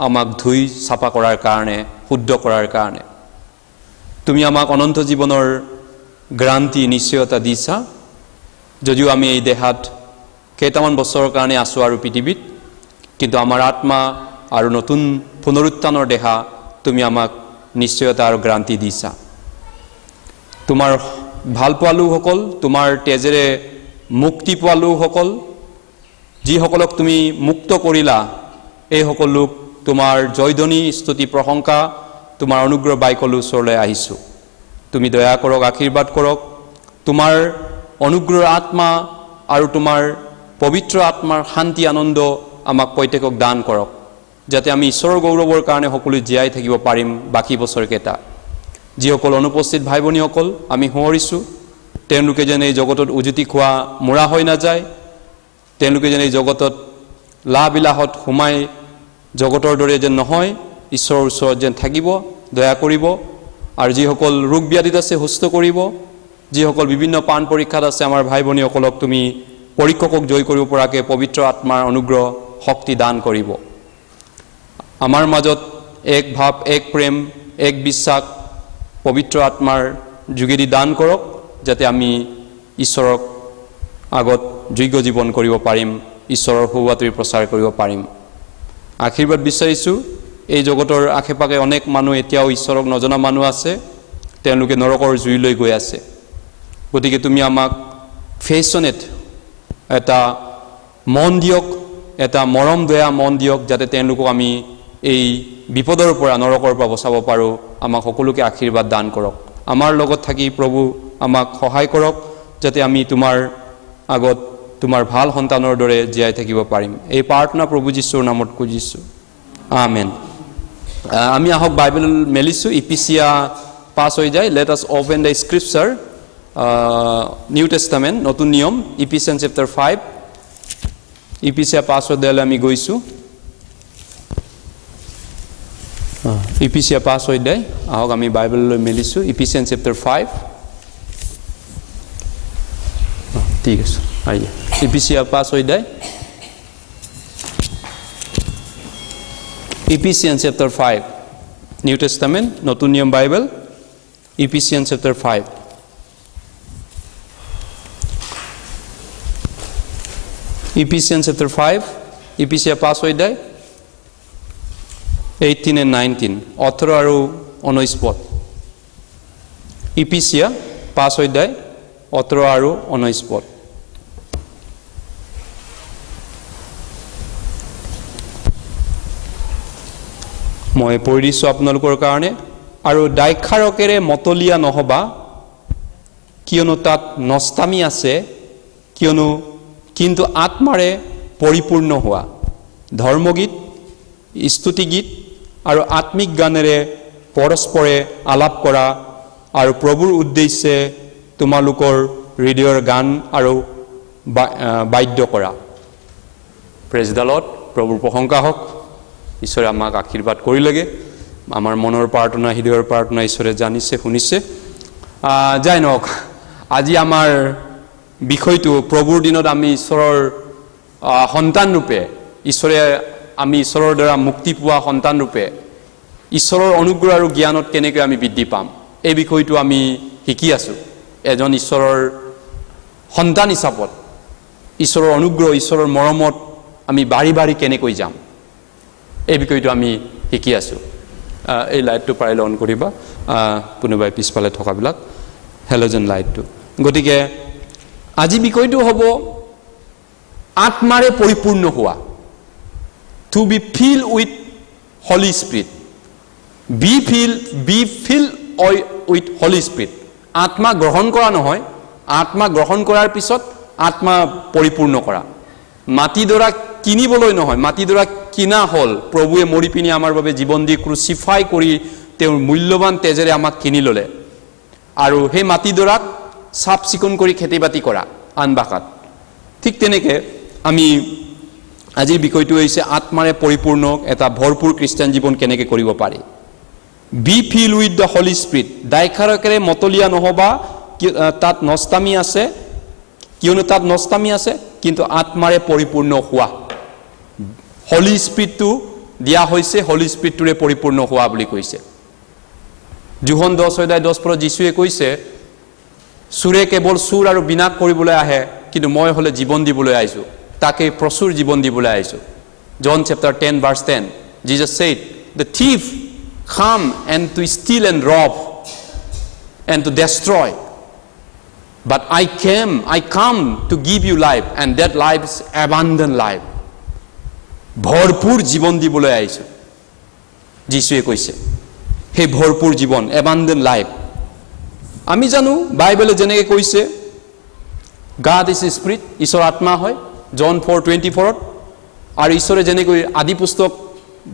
আমাক ধুই চাফা কৰাৰ কাৰণে শুদ্ধ কৰাৰ কাৰণে তুমি আমাক অনন্ত জীৱনৰ গ্যাৰান্টি নিশ্চয়তা দিছা যদিও আমি এই দেহাত কেইটামান বছৰৰ কাৰণে আছো আৰু পৃথিৱীত কিন্তু আমাৰ আত্মা আৰু নতুন পুনৰুত্থানৰ দেহা তুমি আমাক নিশ্চয়তা আৰু গ্যাৰান্টি দিছা তোমাৰ ভাল পোৱালোকসকল তোমাৰ তেজেৰে মুক্তি পোৱালোকসকল যিসকলক তুমি মুক্ত কৰিলা এই সকলোক তোমাৰ জয়ধ্বনি স্তুতি প্ৰশংসা তোমাৰ অনুগ্ৰহ বাইকলৈ ওচৰলৈ আহিছো তুমি দয়া কৰক আশীৰ্বাদ কৰক তোমাৰ অনুগ্ৰহ আত্মা আৰু তোমাৰ পবিত্ৰ আত্মাৰ শান্তি আনন্দ আমাক প্ৰত্যেকক দান কৰক যাতে আমি ঈশ্বৰৰ গৌৰৱৰ কাৰণে সকলো জীয়াই থাকিব পাৰিম বাকি বছৰকেইটা যিসকল অনুপস্থিত ভাই ভনীসকল আমি সোঁৱৰিছো তেওঁলোকে যেন এই জগতত উজুতি খোৱা মৰা হৈ নাযায় তেওঁলোকে যেন এই জগতত লাবিলাহত সোমাই জগতৰ দৰে যেন নহয় ঈশ্বৰৰ ওচৰত যেন থাকিব দয়া কৰিব আৰু যিসকল ৰোগ ব্যাধিত আছে সুস্থ কৰিব যিসকল বিভিন্ন পান পৰীক্ষাত আছে আমাৰ ভাই ভনীসকলক তুমি পৰীক্ষকক জয় কৰিব পৰাকে পবিত্ৰ আত্মাৰ অনুগ্ৰহ শক্তি দান কৰিব আমাৰ মাজত এক ভাৱ এক প্ৰেম এক বিশ্বাস পবিত্ৰ আত্মাৰ যোগেদি দান কৰক যাতে আমি ঈশ্বৰক আগত যোগ্য জীৱন কৰিব পাৰিম ঈশ্বৰৰ সুবাতৰি প্ৰচাৰ কৰিব পাৰিম আশীৰ্বাদ বিচাৰিছো এই জগতৰ আশেপাশে অনেক মানুহ এতিয়াও ঈশ্বৰক নজনা মানুহ আছে তেওঁলোকে নৰকৰ জুইলৈ গৈ আছে গতিকে তুমি আমাক ফেচনেট এটা মন দিয়ক এটা মৰম দয়া মন দিয়ক যাতে তেওঁলোকক আমি এই বিপদৰ পৰা নৰকৰ পৰা বচাব পাৰো আমাক সকলোকে আশীৰ্বাদ দান কৰক আমাৰ লগত থাকি প্ৰভু আমাক সহায় কৰক যাতে আমি তোমাৰ আগত তোমাৰ ভাল সন্তানৰ দৰে জীয়াই থাকিব পাৰিম এই প্ৰাৰ্থনা প্ৰভু যীশুৰ নামত খুজিছো আমেন আমি আহক বাইবেল মেলিছো ইফিচিয়া পাছ হৈ যায় let us open the scripture New Testament নতুন নিয়ম ইফিচিয়ান চেপ্টাৰ 5 ইফিচিয়া পাছ হৈ দিলে আমি গৈছো ইফিচিয়া পাছ হৈ যায় আহক আমি বাইবেললৈ মেলিছো ইফিচিয়ান চেপ্টাৰ 5 ঠিক আছে আইয়া ইফিচিয়া পাছ হৈ যায় Ephesians chapter 5 New Testament নতুন নিয়ম Bible Ephesians chapter 5 Ephesians chapter 5 Ephesians pass হৈ যায় 18 and 19 18 আৰু 19 পদ Ephesians পাস হৈ যায় 18 আৰু 19 পদ মই পঢ়ি দিছো আপোনালোকৰ কাৰণে আৰু দাইখাৰকেৰে মতলিয়া নহবা কিয়নো তাত নষ্টামি আছে কিয়নো কিন্তু আত্মাৰে পৰিপূৰ্ণ হোৱা ধৰ্মগীত স্তুতিগীত আৰু আত্মিক গানেৰে পৰস্পৰে আলাপ কৰা আৰু প্ৰভুৰ উদ্দেশ্যে তোমালোকৰ হৃদয়ৰ গান আৰু বাদ্য কৰা প্ৰেজ দ্য লৰ্ড প্ৰভুৰ প্ৰশংসা হওক ঈশ্বৰে আমাক আশীৰ্বাদ কৰিলেগে আমাৰ মনৰ প্ৰাৰ্থনা হৃদয়ৰ প্ৰাৰ্থনা ঈশ্বৰে জানিছে শুনিছে যাই নক আজি আমাৰ বিষয়টো প্ৰভুৰ দিনত আমি ঈশ্বৰৰ সন্তান ৰূপে ঈশ্বৰে আমি ঈশ্বৰৰ দ্বাৰা মুক্তি পোৱা সন্তান ৰূপে ঈশ্বৰৰ অনুগ্ৰহ আৰু জ্ঞানত কেনেকৈ আমি বৃদ্ধি পাম এই বিষয়টো আমি শিকি আছো এজন ঈশ্বৰৰ সন্তান হিচাপত ঈশ্বৰৰ অনুগ্ৰহ ঈশ্বৰৰ মৰমত আমি বাঢ়ি বাঢ়ি কেনেকৈ যাম এই বিষয়টো আমি শিকি আছো এই লাইটটো পাৰিলে অন কৰিবা পুনবাই পিছফালে থকাবিলাক হেলোজেন লাইটটো গতিকে আজি বিষয়টো হ'ব আত্মাৰে পৰিপূৰ্ণ হোৱা to be filled with Holy Spirit be filled with Holy Spirit আত্মা গ্ৰহণ কৰা নহয় আত্মা গ্ৰহণ কৰাৰ পিছত আত্মা পৰিপূৰ্ণ কৰা মাটি দ্বাৰা কিনিবলৈ নহয় মাটি দ্বাৰা কিনা হল প্ৰভুৱে মৰি পিনি আমাৰ বাবে জীৱন দি ক্ৰুচিফাই কৰি তেওঁৰ মূল্যৱান তেজেৰে আমাক কিনি ললে আৰু সেই মাটি দ্বাৰা সাফ চিকুণ কৰি খেতিবাতি কৰা আন ভাষাত ঠিক তেনেকে আমি আজিৰ বিষয়টো হৈছে আত্মাৰে পৰিপূৰ্ণ এটা ভৰপুৰ খ্ৰীষ্টান জীৱন কেনেকৈ কৰিব পাৰি be fill with the holy spirit দাইখাৰকেৰে মতলিয়া নহবা তাত নষ্টামি আছে কিয়নো তাত নষ্টামি আছে কিন্তু আত্মাৰে পৰিপূৰ্ণ হোৱা হলি স্পিৰিটটো দিয়া হৈছে হলি স্পিৰিটৰে পৰিপূৰ্ণ হোৱা বুলি কৈছে যোহন 10:10 যীশুৱে কৈছে সুৰে কেৱল সুৰ আৰু বিনাশ কৰিবলৈ আহে কিন্তু মই হলে জীৱন দিবলৈ আহিছো তাকে প্ৰচুৰ জীৱন দিবলৈ আহিছো John chapter 10:10 Jesus said the thief come and to steal and rob and to destroy but I come to give you life and that life is abundant life ভৰপুৰ জীৱন দিবলৈ আহিছো যীশুৱে কৈছে হে ভৰপুৰ জীৱন abundant life আমি জানো বাইবেলে যেনেকৈ কৈছে God is a spirit ঈশ্বৰ আত্মা হয় John 4:24 আৰু ঈশ্বৰে যেনেকৈ আদি পুস্তক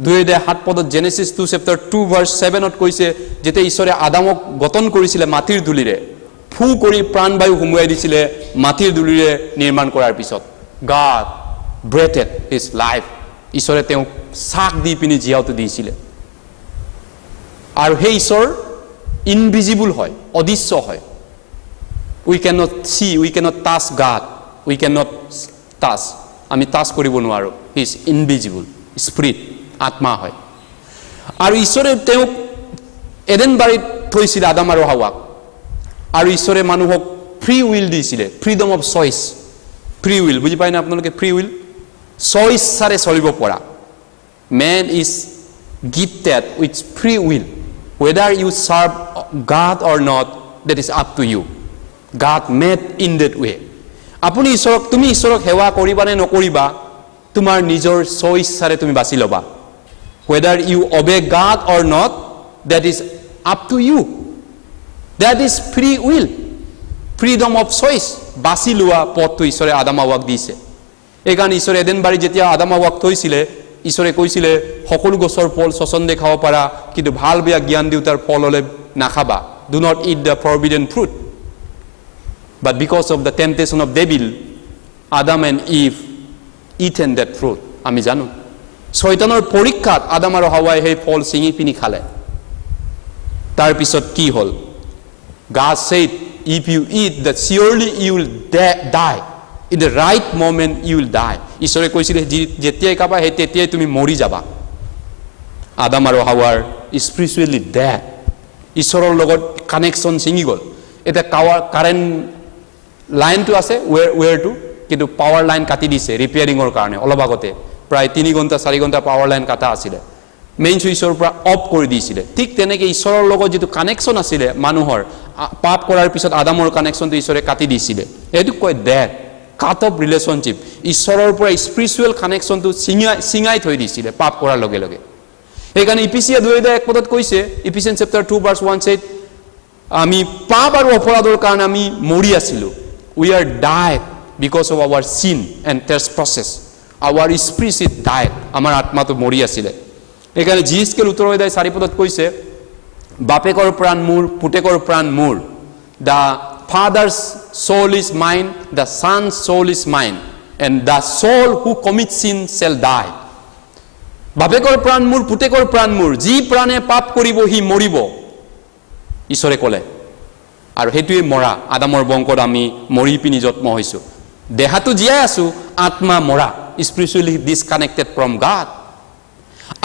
2:7 Genesis 2 chapter 2 verse 7 কৈছে যেতে ঈশ্বৰে আদামক গঠন কৰিছিল মাটিৰ ধূলিৰে ফু কৰি প্ৰাণবায়ু হুমুৱাই দিছিল মাটিৰ ধূলিৰে নিৰ্মাণ কৰাৰ পিছত God breathed his life ঈশ্বৰে তেওঁ সাক দি পিনি জিয়াওতে দিছিল আৰু হে ঈশ্বৰ invisible হয় অদৃশ্য হয় we cannot see we cannot touch God we cannot touch আমি টাচ কৰিব নোৱাৰো he is invisible spirit আত্মা হয় আৰু ঈশ্বৰে তেওঁ এডেন বাৰীত থৈছিল আদম আৰু হাৱাক আৰু ঈশ্বৰে মানুহক ফ্ৰী উইল দিছিল freedom of choice free will বুজি পায় না আপোনালোকে ফ্ৰী উইল চইচ সাৰে চলিব পৰা man is gifted with free will whether you serve God or not that is up to you God made in that way আপুনি ঈশ্বৰক তুমি ঈশ্বৰক সেৱা কৰিবা নে নকৰিবা তোমাৰ নিজৰ চইচ সাৰে তুমি বাছি লবা whether you obey God or not that is up to you that is free will freedom of choice বাছি লোৱা পথটো ঈশ্বৰে আদম হাৱাক দিছে এইকাৰণে ঈশ্বৰে এডেন বাৰী যেতিয়া আদম হাৱাক থৈছিলে ঈশ্বৰে কৈছিলে সকলো গছৰ ফল স্বচ্ছন্দে খাব পাৰা কিন্তু ভাল বেয়া জ্ঞান দিউতাৰ ফল হলে নাখাবা do not eat the forbidden fruit but because of the temptation of devil Adam and Eve eaten that fruit আমি জানো শয়তানৰ পৰীক্ষাত আদম আৰু হাৱাই সেই ফল ছিঙি পিনি খালে তাৰ পিছত কি হল God said if you eat that surely you will die in the right moment you will die ঈশ্বৰে কৈছিল যেতিয়াই খাবা সেই তেতিয়াই তুমি মৰি যাবা আদম আৰু হাৱাৰ spiritually dead ঈশ্বৰৰ লগত কানেকশন ছিঙি গল এটা কাৰেন্ট লাইনটো আছে where to কিন্তু পাৱাৰ লাইন কাটি দিছে ৰিপেয়াৰিংৰ কাৰণে অলপ আগতে প্ৰায় 3 ঘণ্টা 4 ঘণ্টা পাৱাৰ লাইন কাটা আছিল মেইন সুইচৰ পৰা অফ কৰি দিছিল ঠিক তেনেকৈ ঈশ্বৰৰ লগত যেটো কানেকশন আছিল মানুহৰ পাপ কৰাৰ পিছত আদমৰ কানেকশনটো ঈশ্বৰে কাটি দিছিল এটো কয় ডেথ কাট অফ ৰিলেশনশিপ ঈশ্বৰৰ পৰা স্পিৰিচুৱেল কানেকশনটো সিঙাই থৈ দিছিল পাপ কৰাৰ লগে লগে এইকাৰণে ইপিচিয়া 2:1 পদত কৈছে ইফিচিয়ান্স চেপ্টাৰ 2 ভাৰ্স 1 said আমি পাপ আৰু অপৰাধৰ কাৰণে আমি মৰি আছিলো we are died because of our sin and trespasses our spirit died আমাৰ আত্মাটো মৰি আছিল এইকাৰণে জিসকেল উত্তৰ হৈ 4 পদত কৈছে বাপেকৰ প্ৰাণ মোৰ পুতেকৰ প্ৰাণ মোৰ the father's soul is mine the son's soul is mine and the soul who commits sin shall die বাপেকৰ প্ৰাণ মোৰ পুতেকৰ প্ৰাণ মোৰ যি প্ৰাণে পাপ কৰিব হি মৰিব ঈশ্বৰে ক'লে আৰু হেতুৱে মৰা আদমৰ বংশত আমি মৰি পিনি জন্ম হৈছো দেহাটো জীয়াই আছো আত্মা মৰা spiritually disconnected from God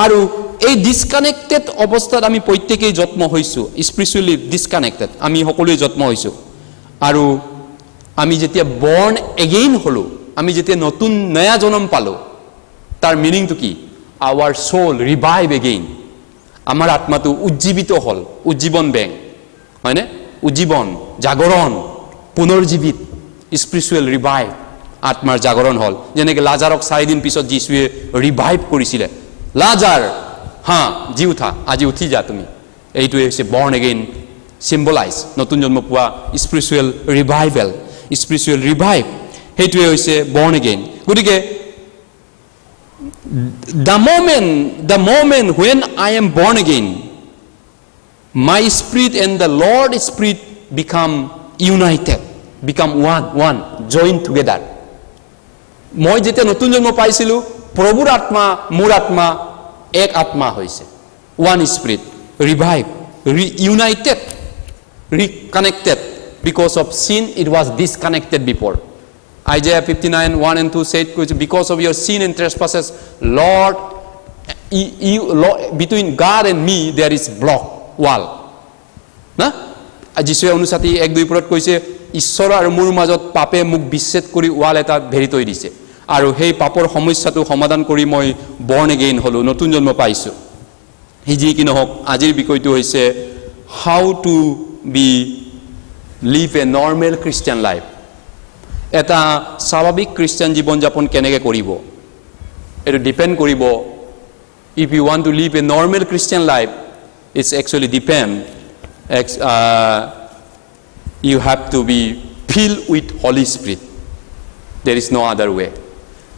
আৰু এই ডিসকানেক্টেড অৱস্থাত আমি প্ৰত্যেকই জন্ম হৈছো spiritually disconnected আমি সকলোৱে জন্ম হৈছো আৰু আমি যেতিয়া born again হলো আমি যেতিয়া নতুন নয়া জন্ম পালো তাৰ মিনিংটো কি our soul revive again আমাৰ আত্মাটো উজ্জীবিত হল উজ্জীৱন বেং হয়নে উজ্জীৱন জাগৰণ পুনৰ্জীবিত স্পিৰিচুৱেল ৰিভাইভ আত্মাৰ জাগৰণ হল যেনেকৈ লাজাৰক 4 দিন পিছত যিশুৱে ৰিভাইভ কৰিছিল লাজাৰ হা জি উঠা আজি উঠি যা তুমি এইটোৱে হৈছে বৰ্ন এগেইন সিম্বলাইজ নতুন জন্ম পোৱা স্পিৰিচুৱেল ৰিভাইভেল স্পিৰিচুৱেল ৰিভাইভ সেইটোৱে হৈছে বৰ্ন এগেইন গতিকে the moment when I am born again my spirit and the Lord's spirit become united become one joined together মই যেতিয়া নতুন জন্ম পাইছিলো প্ৰভুৰ আত্মা মোৰ আত্মা এক আত্মা হৈছে one spirit revive reunited reconnected because of sin it was disconnected before Isaiah 59:1 and 2 said because of your sin and trespasses Lord between God and me there is block wall না যিশুৱে অনুসাতি 1-2 পৰত কৈছে ঈশ্বৰ আৰু মোৰ মাজত পাপে মোক বিচ্ছেদ কৰি ওয়াল এটা ভেৰি তৈ দিছে আৰু সেই পাপৰ সমস্যাটো সমাধান কৰি মই born again হলো নতুন জন্ম পাইছো হিজি কি নহক আজিৰ বিষয়টো হৈছে how to be live a normal Christian life এটা স্বাভাৱিক খ্ৰীষ্টিয়ান জীৱন যাপন কেনেকৈ কৰিব এটো ডিপেন্ড কৰিব if you want to live a normal Christian life it's actually depend you have to be filled with Holy Spirit there is no other way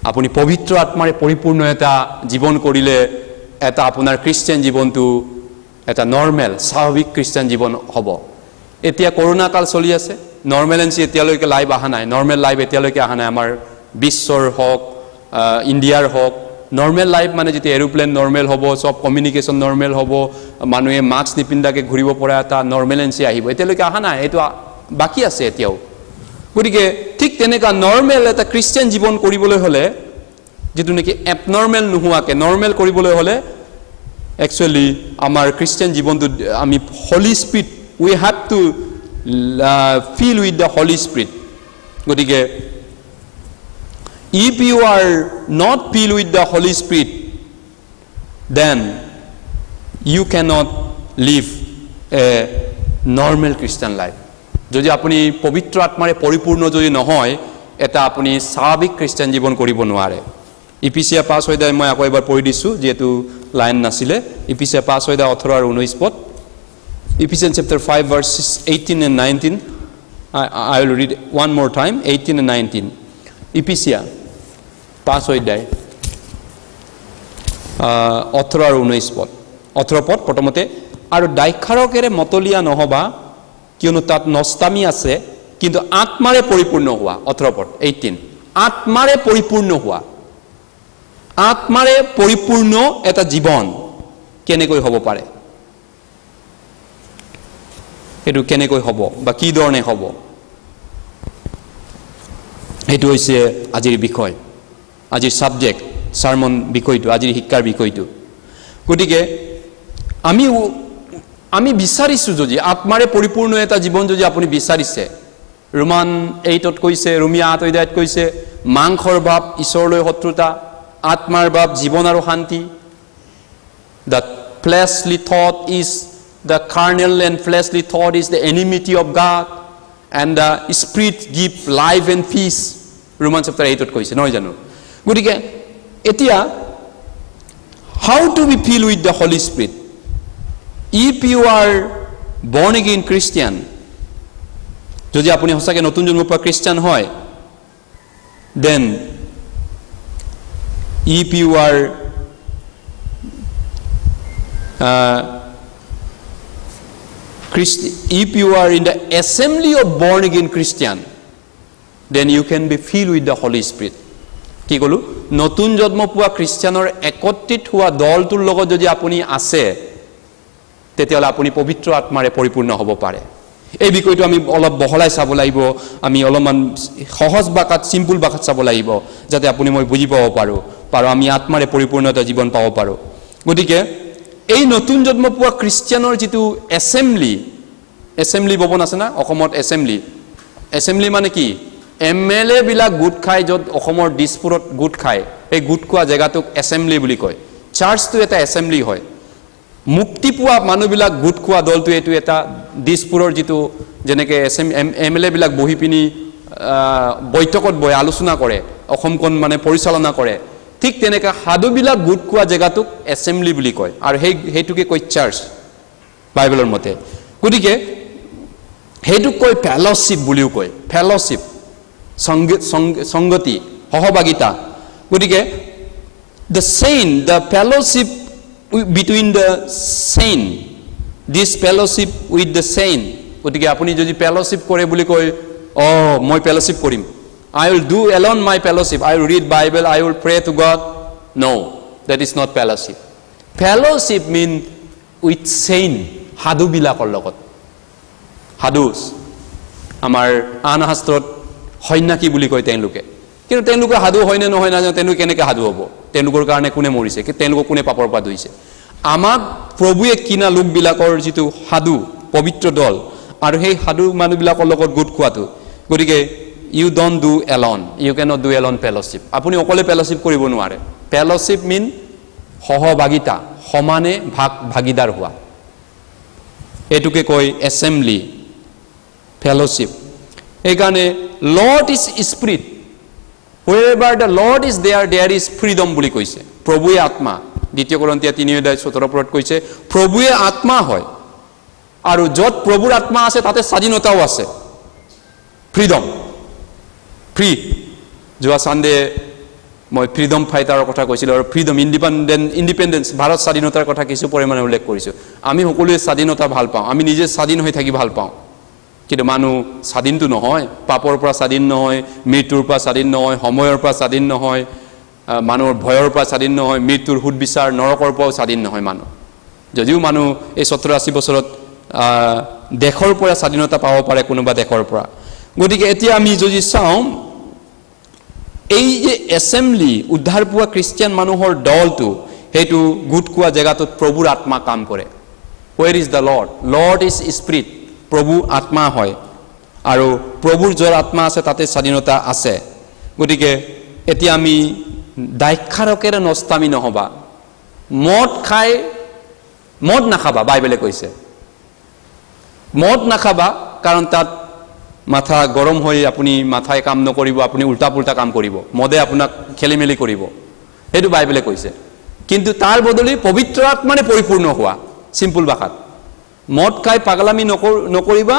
আপুনি পবিত্ৰ আত্মাৰে পৰিপূৰ্ণ এটা জীৱন কৰিলে এটা আপোনাৰ খ্ৰীষ্টিয়ান জীৱনটো এটা নৰমাল স্বাভাৱিক খ্ৰীষ্টিয়ান জীৱন হ'ব এতিয়া কৰোনা কাল চলি আছে নৰমেলেন্সি এতিয়ালৈকে লাইভ আহা নাই নৰমাল লাইভ এতিয়ালৈকে আহা নাই আমাৰ বিশ্বৰ হক ইণ্ডিয়াৰ হক নৰমাল লাইফ মানে যেতি এৰোপ্লেন নৰমাল হ'ব সব কমিউনিকেশন নৰমাল হ'ব মানুহে মাস্ক নিপিন্ধাকে ঘুৰিব পৰা এটা নৰমেলেন্সি আহিব এতিয়ালৈকে আহা নাই এটো বাকি আছে এতিয়াও গতিকে ঠিক তেনেকা নৰমাল এটা খ্ৰীষ্টিয়ান জীৱন কৰিবলৈ হলে যেটো নেকি এবনৰমাল নোহোৱাকে নৰমাল কৰিবলৈ হলে actually আমাৰ খ্ৰীষ্টিয়ান জীৱনটো আমি হলি spirit we have to feel with the Holy Spirit গতিকে if you are not filled with the Holy Spirit then you cannot live a normal Christian life যদি আপুনি পবিত্ৰ আত্মাৰে পৰিপূৰ্ণ যদি নহয় এটা আপুনি স্বাভাৱিক খ্ৰীষ্টিয়ান জীৱন কৰিব নোৱাৰে ইপিচিয়া 5 অধ্যায় মই আকৌ এবাৰ পঢ়ি দিছো যেহেতু লাইন নাছিলে ইপিচিয়া 5 অধ্যায় 18 আৰু 19 পদ Ephesians chapter 5 verses 18 and 19 I will read one more time 18 and 19 Ephesians 5 অধ্যায় 18 আৰু 19 পদ 18 পদ প্ৰথমতে আৰু দাইখাৰকেৰে মতলিয়া নহবা কিয়নো তাত নস্তামি আছে কিন্তু আত্মাৰে পৰিপূৰ্ণ হোৱা 18 পদ 18 আত্মাৰে পৰিপূৰ্ণ এটা জীৱন কেনেকৈ হ'ব পাৰে এটো কেনেকৈ হ'ব বা কি ধৰণে হ'ব এটো হৈছে আজিৰ বিষয় আজিৰ সাবজেক্ট সাৰমন বিষয়টো আজিৰ শিক্ষাৰ বিষয়টো গতিকে আমি বিচাৰিছো যদি আত্মাৰে পৰিপূৰ্ণ এটা জীৱন যদি আপুনি বিচাৰিছে ৰোমান 8ত কৈছে ৰোমিয়া 8 অধ্যায়ত কৈছে মাংসৰ ভাৱ ঈশ্বৰলৈ শত্ৰুতা আত্মাৰ ভাৱ জীৱন আৰু শান্তি the fleshly thought is the carnal and fleshly thought is the enmity of God and the spirit give life and peace Romans chapter 8 ত কৈছে নহয় জানো গতিকে এতিয়া how to be filled with the Holy Spirit if you are born again Christian যদি আপুনি হসাকে নতুন জন্ম পোৱা খ্ৰীষ্টিয়ান হয় then if you are if you are in the assembly of born again Christian then you can be filled with the Holy Spirit কি কলো নতুন জন্ম পোৱা খ্ৰীষ্টিয়ানৰ একত্ৰিত হোৱা দলটোৰ লগত যদি আপুনি আছে তেতিয়ালে আপুনি পবিত্ৰ আত্মাৰে পৰিপূৰ্ণ হ'ব পাৰে এই বিষয়টো আমি অলপ বহলাই চাব লাগিব আমি অলপমান সহজ বাকাত সিম্পল বাকাত চাব লাগিব যাতে আপুনি মই বুজি পাব পাৰো আমি আত্মাৰে পৰিপূৰ্ণতা জীৱন পাব পাৰো গতিকে এই নতুন জন্ম পোৱা খ্ৰীষ্টিয়ানৰ যেটো এসেম্বলি ভৱন আছে না অসমত এসেম্বলি মানে কি এমএলএ বিলা গুট খাই যত অসমৰ দিছপুৰত গুট খাই এই গুট খোৱা জায়গাটোক এসেম্বলি বুলি কয় চাৰ্চটো এটা এসেম্বলি হয় মুক্তি পোৱা মানুহবিলাক গুট খোৱা দলটো এটো এটা দিছপুৰৰ যেটো যেনেকে এমএলএ বিলাক বহি পিনি বৈঠকত বৈ আলোচনা কৰে অসমখন মানে পৰিচালনা কৰে ঠিক তেনেকা হাদুবিলাক গুট খোৱা জায়গাটোক এসেম্বলি বুলি কয় আৰু হেইটোকে কয় চাৰ্চ বাইবেলৰ মতে গতিকে হেইটো কয় ফেলোশিপ বুলিও কয় ফেলোশিপ সংগতি সহভাগিতা গতিকে the fellowship between the saint this fellowship with the saint গতিকে আপুনি যদি fellowship কৰে বুলি কয় মই fellowship কৰিম I will do alone my fellowship I will read Bible I will pray to God no that is not fellowship fellowship mean with saint হাদু বিলাকৰ লগত হাদুস আমাৰ আন শাস্ত্ৰত সৈন্যাকি বুলি কয় তেওঁলোকে কিন্তু তেওঁলোকৰ সাধু হয় নে নহয় নাজানো তেওঁলোক কেনেকৈ সাধু হ'ব তেওঁলোকৰ কাৰণে কোনে মৰিছে কি তেওঁলোকক কোনে পাপৰ পৰা ধুইছে আমাক প্ৰভুৱে কিনা লোকবিলাকৰ যিটো সাধু পবিত্ৰ দল আৰু সেই সাধু মানুহবিলাকৰ লগত গোট খোৱাটো গতিকে you don't do alone you cannot do alone fellowship আপুনি অকলে fellowship কৰিব নোৱাৰে fellowship mean সহভাগিতা সমানে ভাগিদাৰ হোৱা এটুকে কয় assembly fellowship এইকাৰণে Lord is spirit wherever the Lord is there is freedom বুলি কৈছে প্ৰভুৱে আত্মা দ্বিতীয় কৰিন্থিয়া 3:17 পৰত কৈছে প্ৰভুৱে আত্মা হয় আৰু যত প্ৰভুৰ আত্মা আছে তাতে স্বাধীনতাও আছে freedom free যোৱা সানডে মই ফ্ৰিডম ফাইটাৰৰ কথা কৈছিল আৰু ফ্ৰিডম ইন্ডিপেন্ডেন্স ভাৰত স্বাধীনতাৰ কথা কিছু পৰিমাণে উল্লেখ কৰিছো আমি সকলোৱে স্বাধীনতা ভাল পাওঁ আমি নিজে স্বাধীন হৈ থাকি ভাল পাওঁ কিন্তু মানুহ স্বাধীনটো নহয় পাপৰ পৰা স্বাধীন নহয় মৃত্যুৰ পৰা স্বাধীন নহয় সময়ৰ পৰা স্বাধীন নহয় মানুহৰ ভয়ৰ পৰা স্বাধীন নহয় মৃত্যুৰ হুদ বিচাৰ নৰকৰ পৰা স্বাধীন নহয় মানুহ যদিও মানুহ এই 70-80 বছৰত দেশৰ পৰা স্বাধীনতা পাব পাৰে কোনোবা দেশৰ পৰা গতিকে এতিয়া আমি যদি চাওঁ এই যে এসেম্বলি উদ্ধাৰ পোৱা খ্ৰীষ্টিয়ান মানুহৰ দলটো হেতু গুট কোৱা জায়গাটোত প্ৰভুৰ আত্মা কাম কৰে where is the lord is spirit প্ৰভু আত্মা হয় আৰু প্ৰভুৰ যৰ আত্মা আছে তাতে স্বাধীনতা আছে গতিকে এতিয়া আমি দায়খাৰকেৰে নষ্টামি নহবা মদ নাখাবা বাইবেলে কৈছে মদ নাখাবা কাৰণ তাত মাথা গৰম হৈ আপুনি মাথায় কাম নকৰিব আপুনি উল্টা পুল্টা কাম কৰিব মদে আপোনাক খেলিমেলি কৰিব হেতু বাইবেলে কৈছে কিন্তু তাৰ বদলি পবিত্ৰ আত্মাৰে পৰিপূৰ্ণ হোৱা সিম্পল ভাষাত মদ খাই পাগলামি নকৰিবা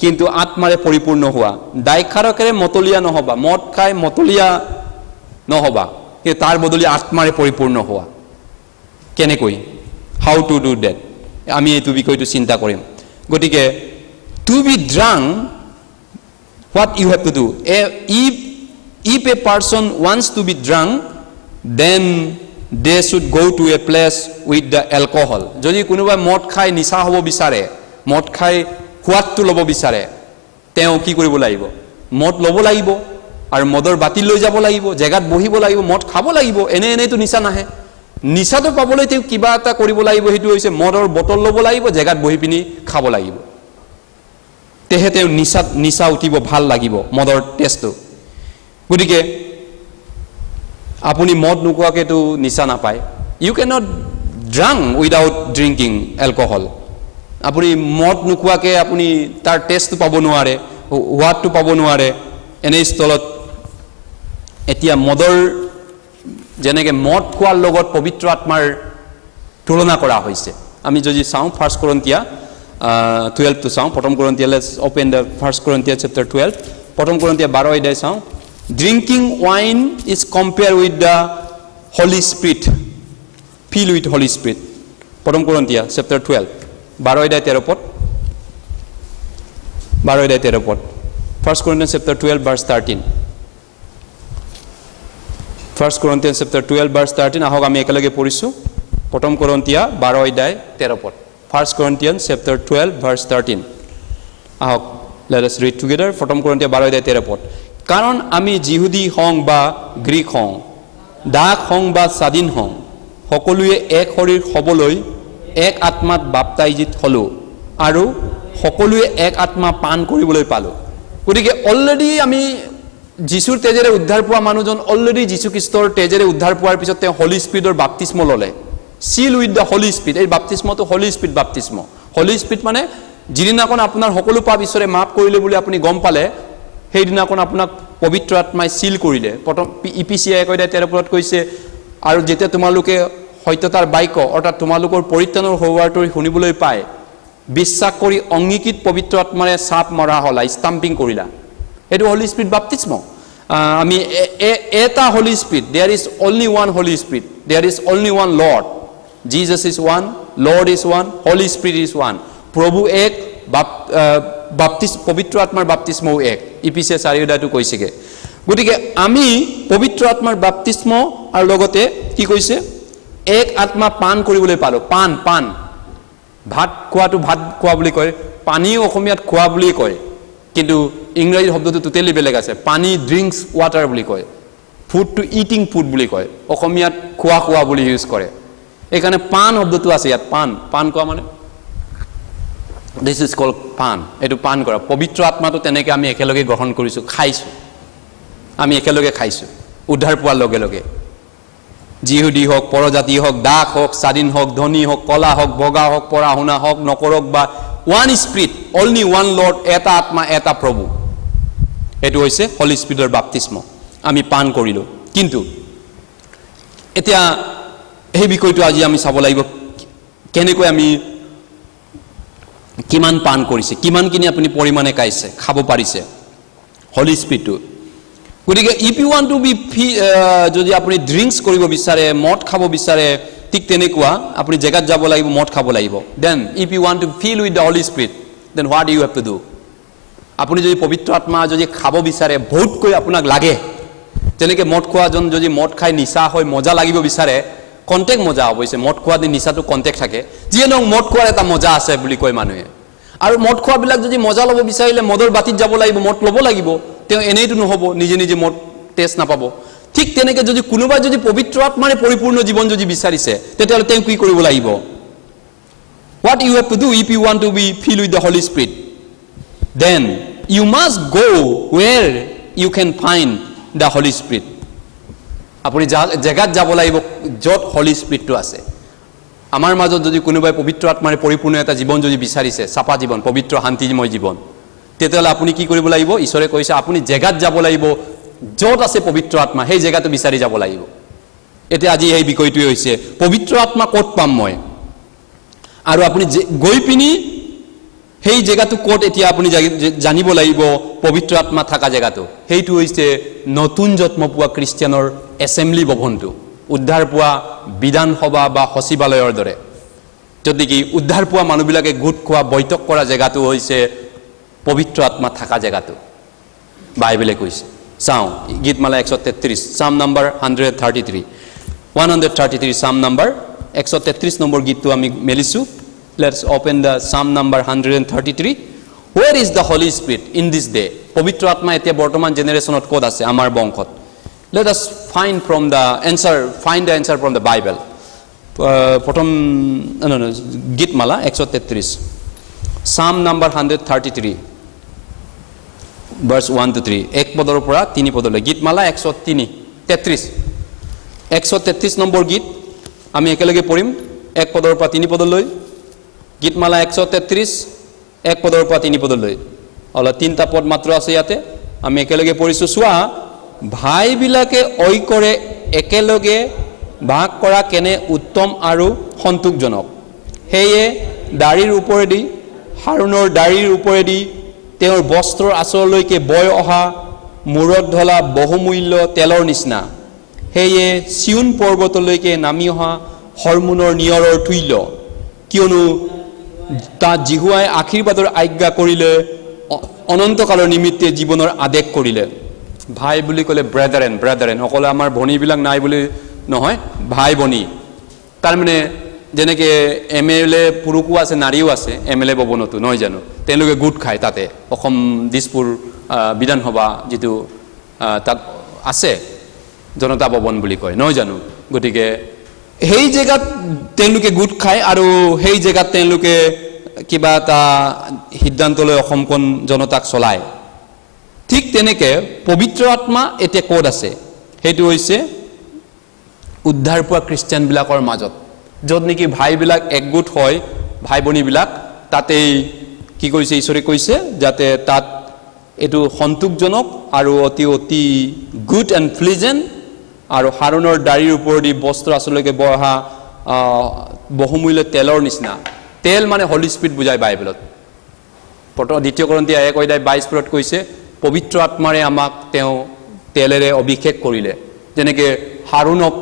কিন্তু আত্মাৰে পৰিপূৰ্ণ হোৱা দায়খাৰকেৰে মতলিয়া নহবা মদ খাই মতলিয়া নহবা কিন্তু তাৰ বদলি আত্মাৰে পৰিপূৰ্ণ হোৱা কেনেকৈ হাউ টু ডু দ্যাট আমি এইটো বিষয়টো চিন্তা কৰিম গতিকে to be drunk what you have to do if a person wants to be drunk then they should go to a place with the alcohol যদি কোনোবা মদ খাই নিশা হ'ব বিচাৰে মদ খাই খোৱাটো ল'ব বিচাৰে তেওঁ কি কৰিব লাগিব মদ ল'ব লাগিব আৰু মদৰ বাতি লৈ যাব লাগিব জায়গাত বহিব লাগিব মদ খাব লাগিব এনেটো নিশা নাহে নিশাটো পাবলৈ তেওঁ কিবা এটা কৰিব লাগিব হেতু হৈছে মদৰ বটল ল'ব লাগিব জায়গাত বহি পিনি খাব লাগিব তেহেতে নিশা উঠিব ভাল লাগিব মদৰ টেষ্টটো গতিকে আপুনি মদ নোকোৱাকেতো নিশা নাপায় you can't drunk without drinking alcohol আপুনি মদ নোকোৱাকে আপুনি তাৰ টেষ্টটো পাব নোৱাৰে হোৱাটো পাব নোৱাৰে এনে স্থলত এতিয়া মদৰ যেনেকৈ মদ খোৱাৰ লগত পবিত্ৰ আত্মাৰ তুলনা কৰা হৈছে আমি যদি চাওঁ 1 কৰিন্থিয়া 12 to চাওঁ প্ৰথম কৰিন্থিয়া let's open the 1 Corinthians chapter 12 প্ৰথম কৰিন্থিয়া 12 অধ্যায় চাওঁ drinking wine is compared with the holy spirit filled with holy spirit প্ৰথম কৰিন্থিয়া chapter 12 12 অধ্যায় 13 পদ 12 অধ্যায় 13 পদ 1 Corinthians chapter 12 verse 13 1 Corinthians chapter 12 verse 13 আহক আমি একেলগে পঢ়িছো প্ৰথম কৰিন্থিয়া 12 অধ্যায় 13 পদ 1 Corinthians chapter 12 verse 13 ahok let us read together প্ৰথম কৰিন্থিয়া 12 অধ্যায় 13 পদ কাৰণ আমি জিহুদী হং বা গ্ৰীক হং দাস হং বা স্বাধীন হং সকলোৱে এক শৰীৰ হ'বলৈ এক আত্মাত বাপ্তাইজিত হলো আৰু সকলোৱে এক আত্মা পান কৰিবলৈ পালো গতিকে অলৰেডি আমি যিশুৰ তেজেৰে উদ্ধাৰ পোৱা মানুহজন অলৰেডি যিশু খ্ৰীষ্টৰ তেজেৰে উদ্ধাৰ পোৱাৰ পিছত তেওঁ হলি স্পিৰিটৰ বাপ্তিস্ম ললে seal with the holy spirit এই বাপ্তিস্মটো holy spirit বাপ্তিস্ম holy spirit মানে যিদিনাখন আপোনাৰ সকলো পাপ ঈশ্বৰে মাফ কৰিলে বুলি আপুনি গম পালে সেই দিনাখন আপোনাক পবিত্ৰ আত্মাই seal কৰিলে প্ৰথম ইপিচিয়া 1:13 পৰত কৈছে আৰু যেতিয়া তোমালোকে সত্যতাৰ বাক্য অৰ্থাৎ তোমালোকৰ পৰিত্ৰাণৰ হোৱাটো শুনিবলৈ পায় বিশ্বাস কৰি অঙ্গীকৃত পবিত্ৰ আত্মাৰে ছাপ মৰা হলা ষ্টাম্পিং কৰিলা এটো holy spirit বাপ্তিস্ম আমি এটা holy spirit there is only one holy spirit there is only one lord Jesus is one Lord is one Holy Spirit is one প্ৰভু এক বাপ্তিস্ম পবিত্ৰ আত্মাৰ বাপ্তিস্মও এক ইপিচিয়া 4:2 কৈছেগে গতিকে আমি পবিত্ৰ আত্মাৰ বাপ্তিস্ম আৰু লগতে কি কৈছে এক আত্মা পান কৰিবলৈ পালো পান ভাত খোৱাটো ভাত খোৱা বুলি কয় পানী অসমীয়াত খোৱা বুলি কয় কিন্তু ইংৰাজী শব্দটো টোটেলি বেলেগ আছে পানী ড্ৰিংকস ওয়াটাৰ বুলি কয় ফুড টু ইটিং ফুড বুলি কয় অসমীয়াত খোৱা খোৱা বুলি ইউজ কৰে এইকাৰণে পান শব্দটো আছে ইয়াত পান কোৱা মানে দিস ইজ কল্ড পান এটো পান কৰা পবিত্ৰ আত্মাটো তেনেকৈ আমি একেলগে গ্ৰহণ কৰিছোঁ খাইছোঁ আমি একেলগে খাইছোঁ উদ্ধাৰ পোৱাৰ লগে লগে জিহুদী হওক পৰজাতি হওক দাস হওক স্বাধীন হওক ধনী হওক কলা হওক বগা হওক পঢ়া শুনা হওক নকৰক বা one spirit only one lord এটা আত্মা এটা প্ৰভু এটো হৈছে হলি স্পিৰিটৰ বাপ্তিস্ম আমি পান কৰিলোঁ কিন্তু এতিয়া এই বিষয়টো আজি আমি চাব লাগিব কেনেকৈ আমি কিমান পান কৰিছে কিমানখিনি আপুনি পৰিমাণে খাইছে খাব পাৰিছে হলি স্পিৰিটটো গতিকে if you want to be যদি আপুনি ড্ৰিংকছ কৰিব বিচাৰে মদ খাব বিচাৰে ঠিক তেনেকুৱা আপুনি জেগাত যাব লাগিব মদ খাব লাগিব then if you want to fill with the holy spirit then what you have to do আপুনি যদি পবিত্ৰ আত্মা যদি খাব বিচাৰে বহুতকৈ আপোনাক লাগে যেনেকৈ মদ খোৱাজন যদি মদ খাই নিচা হৈ মজা লাগিব বিচাৰে কণ্টেক্ট মজা অৱশ্যে মদ খোৱা নিচাটো কণ্টেক্ট থাকে যিয়ে নহওক মদ খোৱাৰ এটা মজা আছে বুলি কয় মানুহে আৰু মদ খোৱাবিলাক যদি মজা ল'ব বিচাৰিলে মদৰ বাতিত যাব লাগিব মদ ল'ব লাগিব তেওঁ এনেইতো নহ'ব নিজে নিজে মদ টেষ্ট নাপাব ঠিক তেনেকৈ যদি কোনোবাই যদি পবিত্ৰ আত্মাৰে পৰিপূৰ্ণ জীৱন যদি বিচাৰিছে তেতিয়াহ'লে তেওঁ কি কৰিব লাগিব what you have to do if you want to be fill with the holy spirit then you must go' where you can find the holy spirit আপুনি জেগাত যাব লাগিব য'ত হলি স্পিৰিটটো আছে আমাৰ মাজত যদি কোনোবাই পবিত্ৰ আত্মাৰে পৰিপূৰ্ণ এটা জীৱন যদি বিচাৰিছে চাপা জীৱন পবিত্ৰ শান্তিময় জীৱন তেতিয়াহ'লে আপুনি কি কৰিব লাগিব ঈশ্বৰে কৈছে আপুনি জেগাত যাব লাগিব য'ত আছে পবিত্ৰ আত্মা সেই জেগাটো বিচাৰি যাব লাগিব এতিয়া আজি এই বিষয়টোৱে হৈছে পবিত্ৰ আত্মা ক'ত পাম মই আৰু আপুনি গৈ পিনি সেই জেগাটো ক'ত এতিয়া আপুনি জানিব লাগিব পবিত্ৰ আত্মা থকা জেগাটো সেইটো হৈছে নতুন জন্ম পোৱা খ্ৰীষ্টিয়ানৰ এছেম্বলি ভৱনটো উদ্ধাৰ পোৱা বিধানসভা বা সচিবালয়ৰ দৰে যদি কি উদ্ধাৰ পোৱা মানুহবিলাকে গোট খোৱা বৈঠক কৰা জেগাটো হৈছে পবিত্ৰ আত্মা থকা জেগাটো বাইবেলে কৈছে চাওঁ গীতমালা 133 সাম নম্বৰ 133 সাম নম্বৰ 133 নম্বৰ গীতটো আমি মেলিছোঁ let's open the psalm number 133 where is the holy spirit in this day পবিত্ৰ আত্মা এতিয়া বৰ্তমান জেনেৰেশ্যনত ক'ত আছে আমাৰ বংশত let us find the answer from the bible প্ৰথম গীতমালা 133 psalm number 133 verse 1 to 3 এক পদৰ পৰা 3 পদলৈ গীতমালা 133 নম্বৰ গীত আমি একেলগে পঢ়িম এক পদৰ পৰা 3 পদলৈ গীতমালা 133 এক পদৰ পৰা 3 পদলৈ অলপ তিনটা পদ মাত্ৰ আছে ইয়াতে আমি একেলগে পঢ়িছোঁ চোৱা ভাইবিলাকে ঐক্যৰে একেলগে ভাগ কৰা কেনে উত্তম আৰু সন্তোষজনক সেয়ে দাড়িৰ ওপৰেদি হাৰুণৰ দাড়িৰ ওপৰেদি তেওঁৰ বস্ত্ৰৰ আঁচললৈকে বৈ অহা মূৰত ঢলা বহুমূল্য তেলৰ নিচিনা সেয়ে চিউন পৰ্বতলৈকে নামি অহা হৰমোনৰ নিয়ৰৰ তুল্য কিয়নো তাত জিহুৱাই আশীৰ্বাদৰ আজ্ঞা কৰিলে অনন্তকালৰ নিমিত্তে জীৱনৰ আদেশ কৰিলে ভাই বুলি ক'লে ব্ৰাদাৰেন অকলে আমাৰ ভনীবিলাক নাই বুলি নহয় ভাই ভনী তাৰমানে যেনেকৈ MLA পুৰুষো আছে নাৰীও আছে MLA ভৱনতো নহয় জানো তেওঁলোকে গোট খায় তাতে অসম দিছপুৰ বিধানসভা যিটো তাত আছে জনতা ভৱন বুলি কয় নহয় জানো গতিকে সেই জেগাত তেওঁলোকে গোট খায় আৰু সেই জেগাত তেওঁলোকে কিবা এটা সিদ্ধান্ত লৈ অসমখন জনতাক চলায় ঠিক তেনেকৈ পবিত্ৰ আত্মা এতিয়া ক'ত আছে সেইটো হৈছে উদ্ধাৰ পোৱা খ্ৰীষ্টিয়ানবিলাকৰ মাজত য'ত নেকি ভাইবিলাক একগোট হয় ভাই ভনীবিলাক তাতেই কি কৰিছে ঈশ্বৰে কৈছে যাতে তাত এইটো সন্তোষজনক আৰু অতি গুড এণ্ড প্লিজেণ্ট আৰু হাৰুণৰ দাড়িৰ ওপৰেদি বস্ত্ৰ আঁচললৈকে বহা বহুমূল্য তেলৰ নিচিনা তেল মানে হলি স্পিৰিট বুজায় বাইবেলত দ্বিতীয় কৰন্থী 1:22 কৈছে পবিত্ৰ আত্মাৰে আমাক তেওঁ তেলেৰে অভিষেক কৰিলে যেনেকৈ হাৰুণক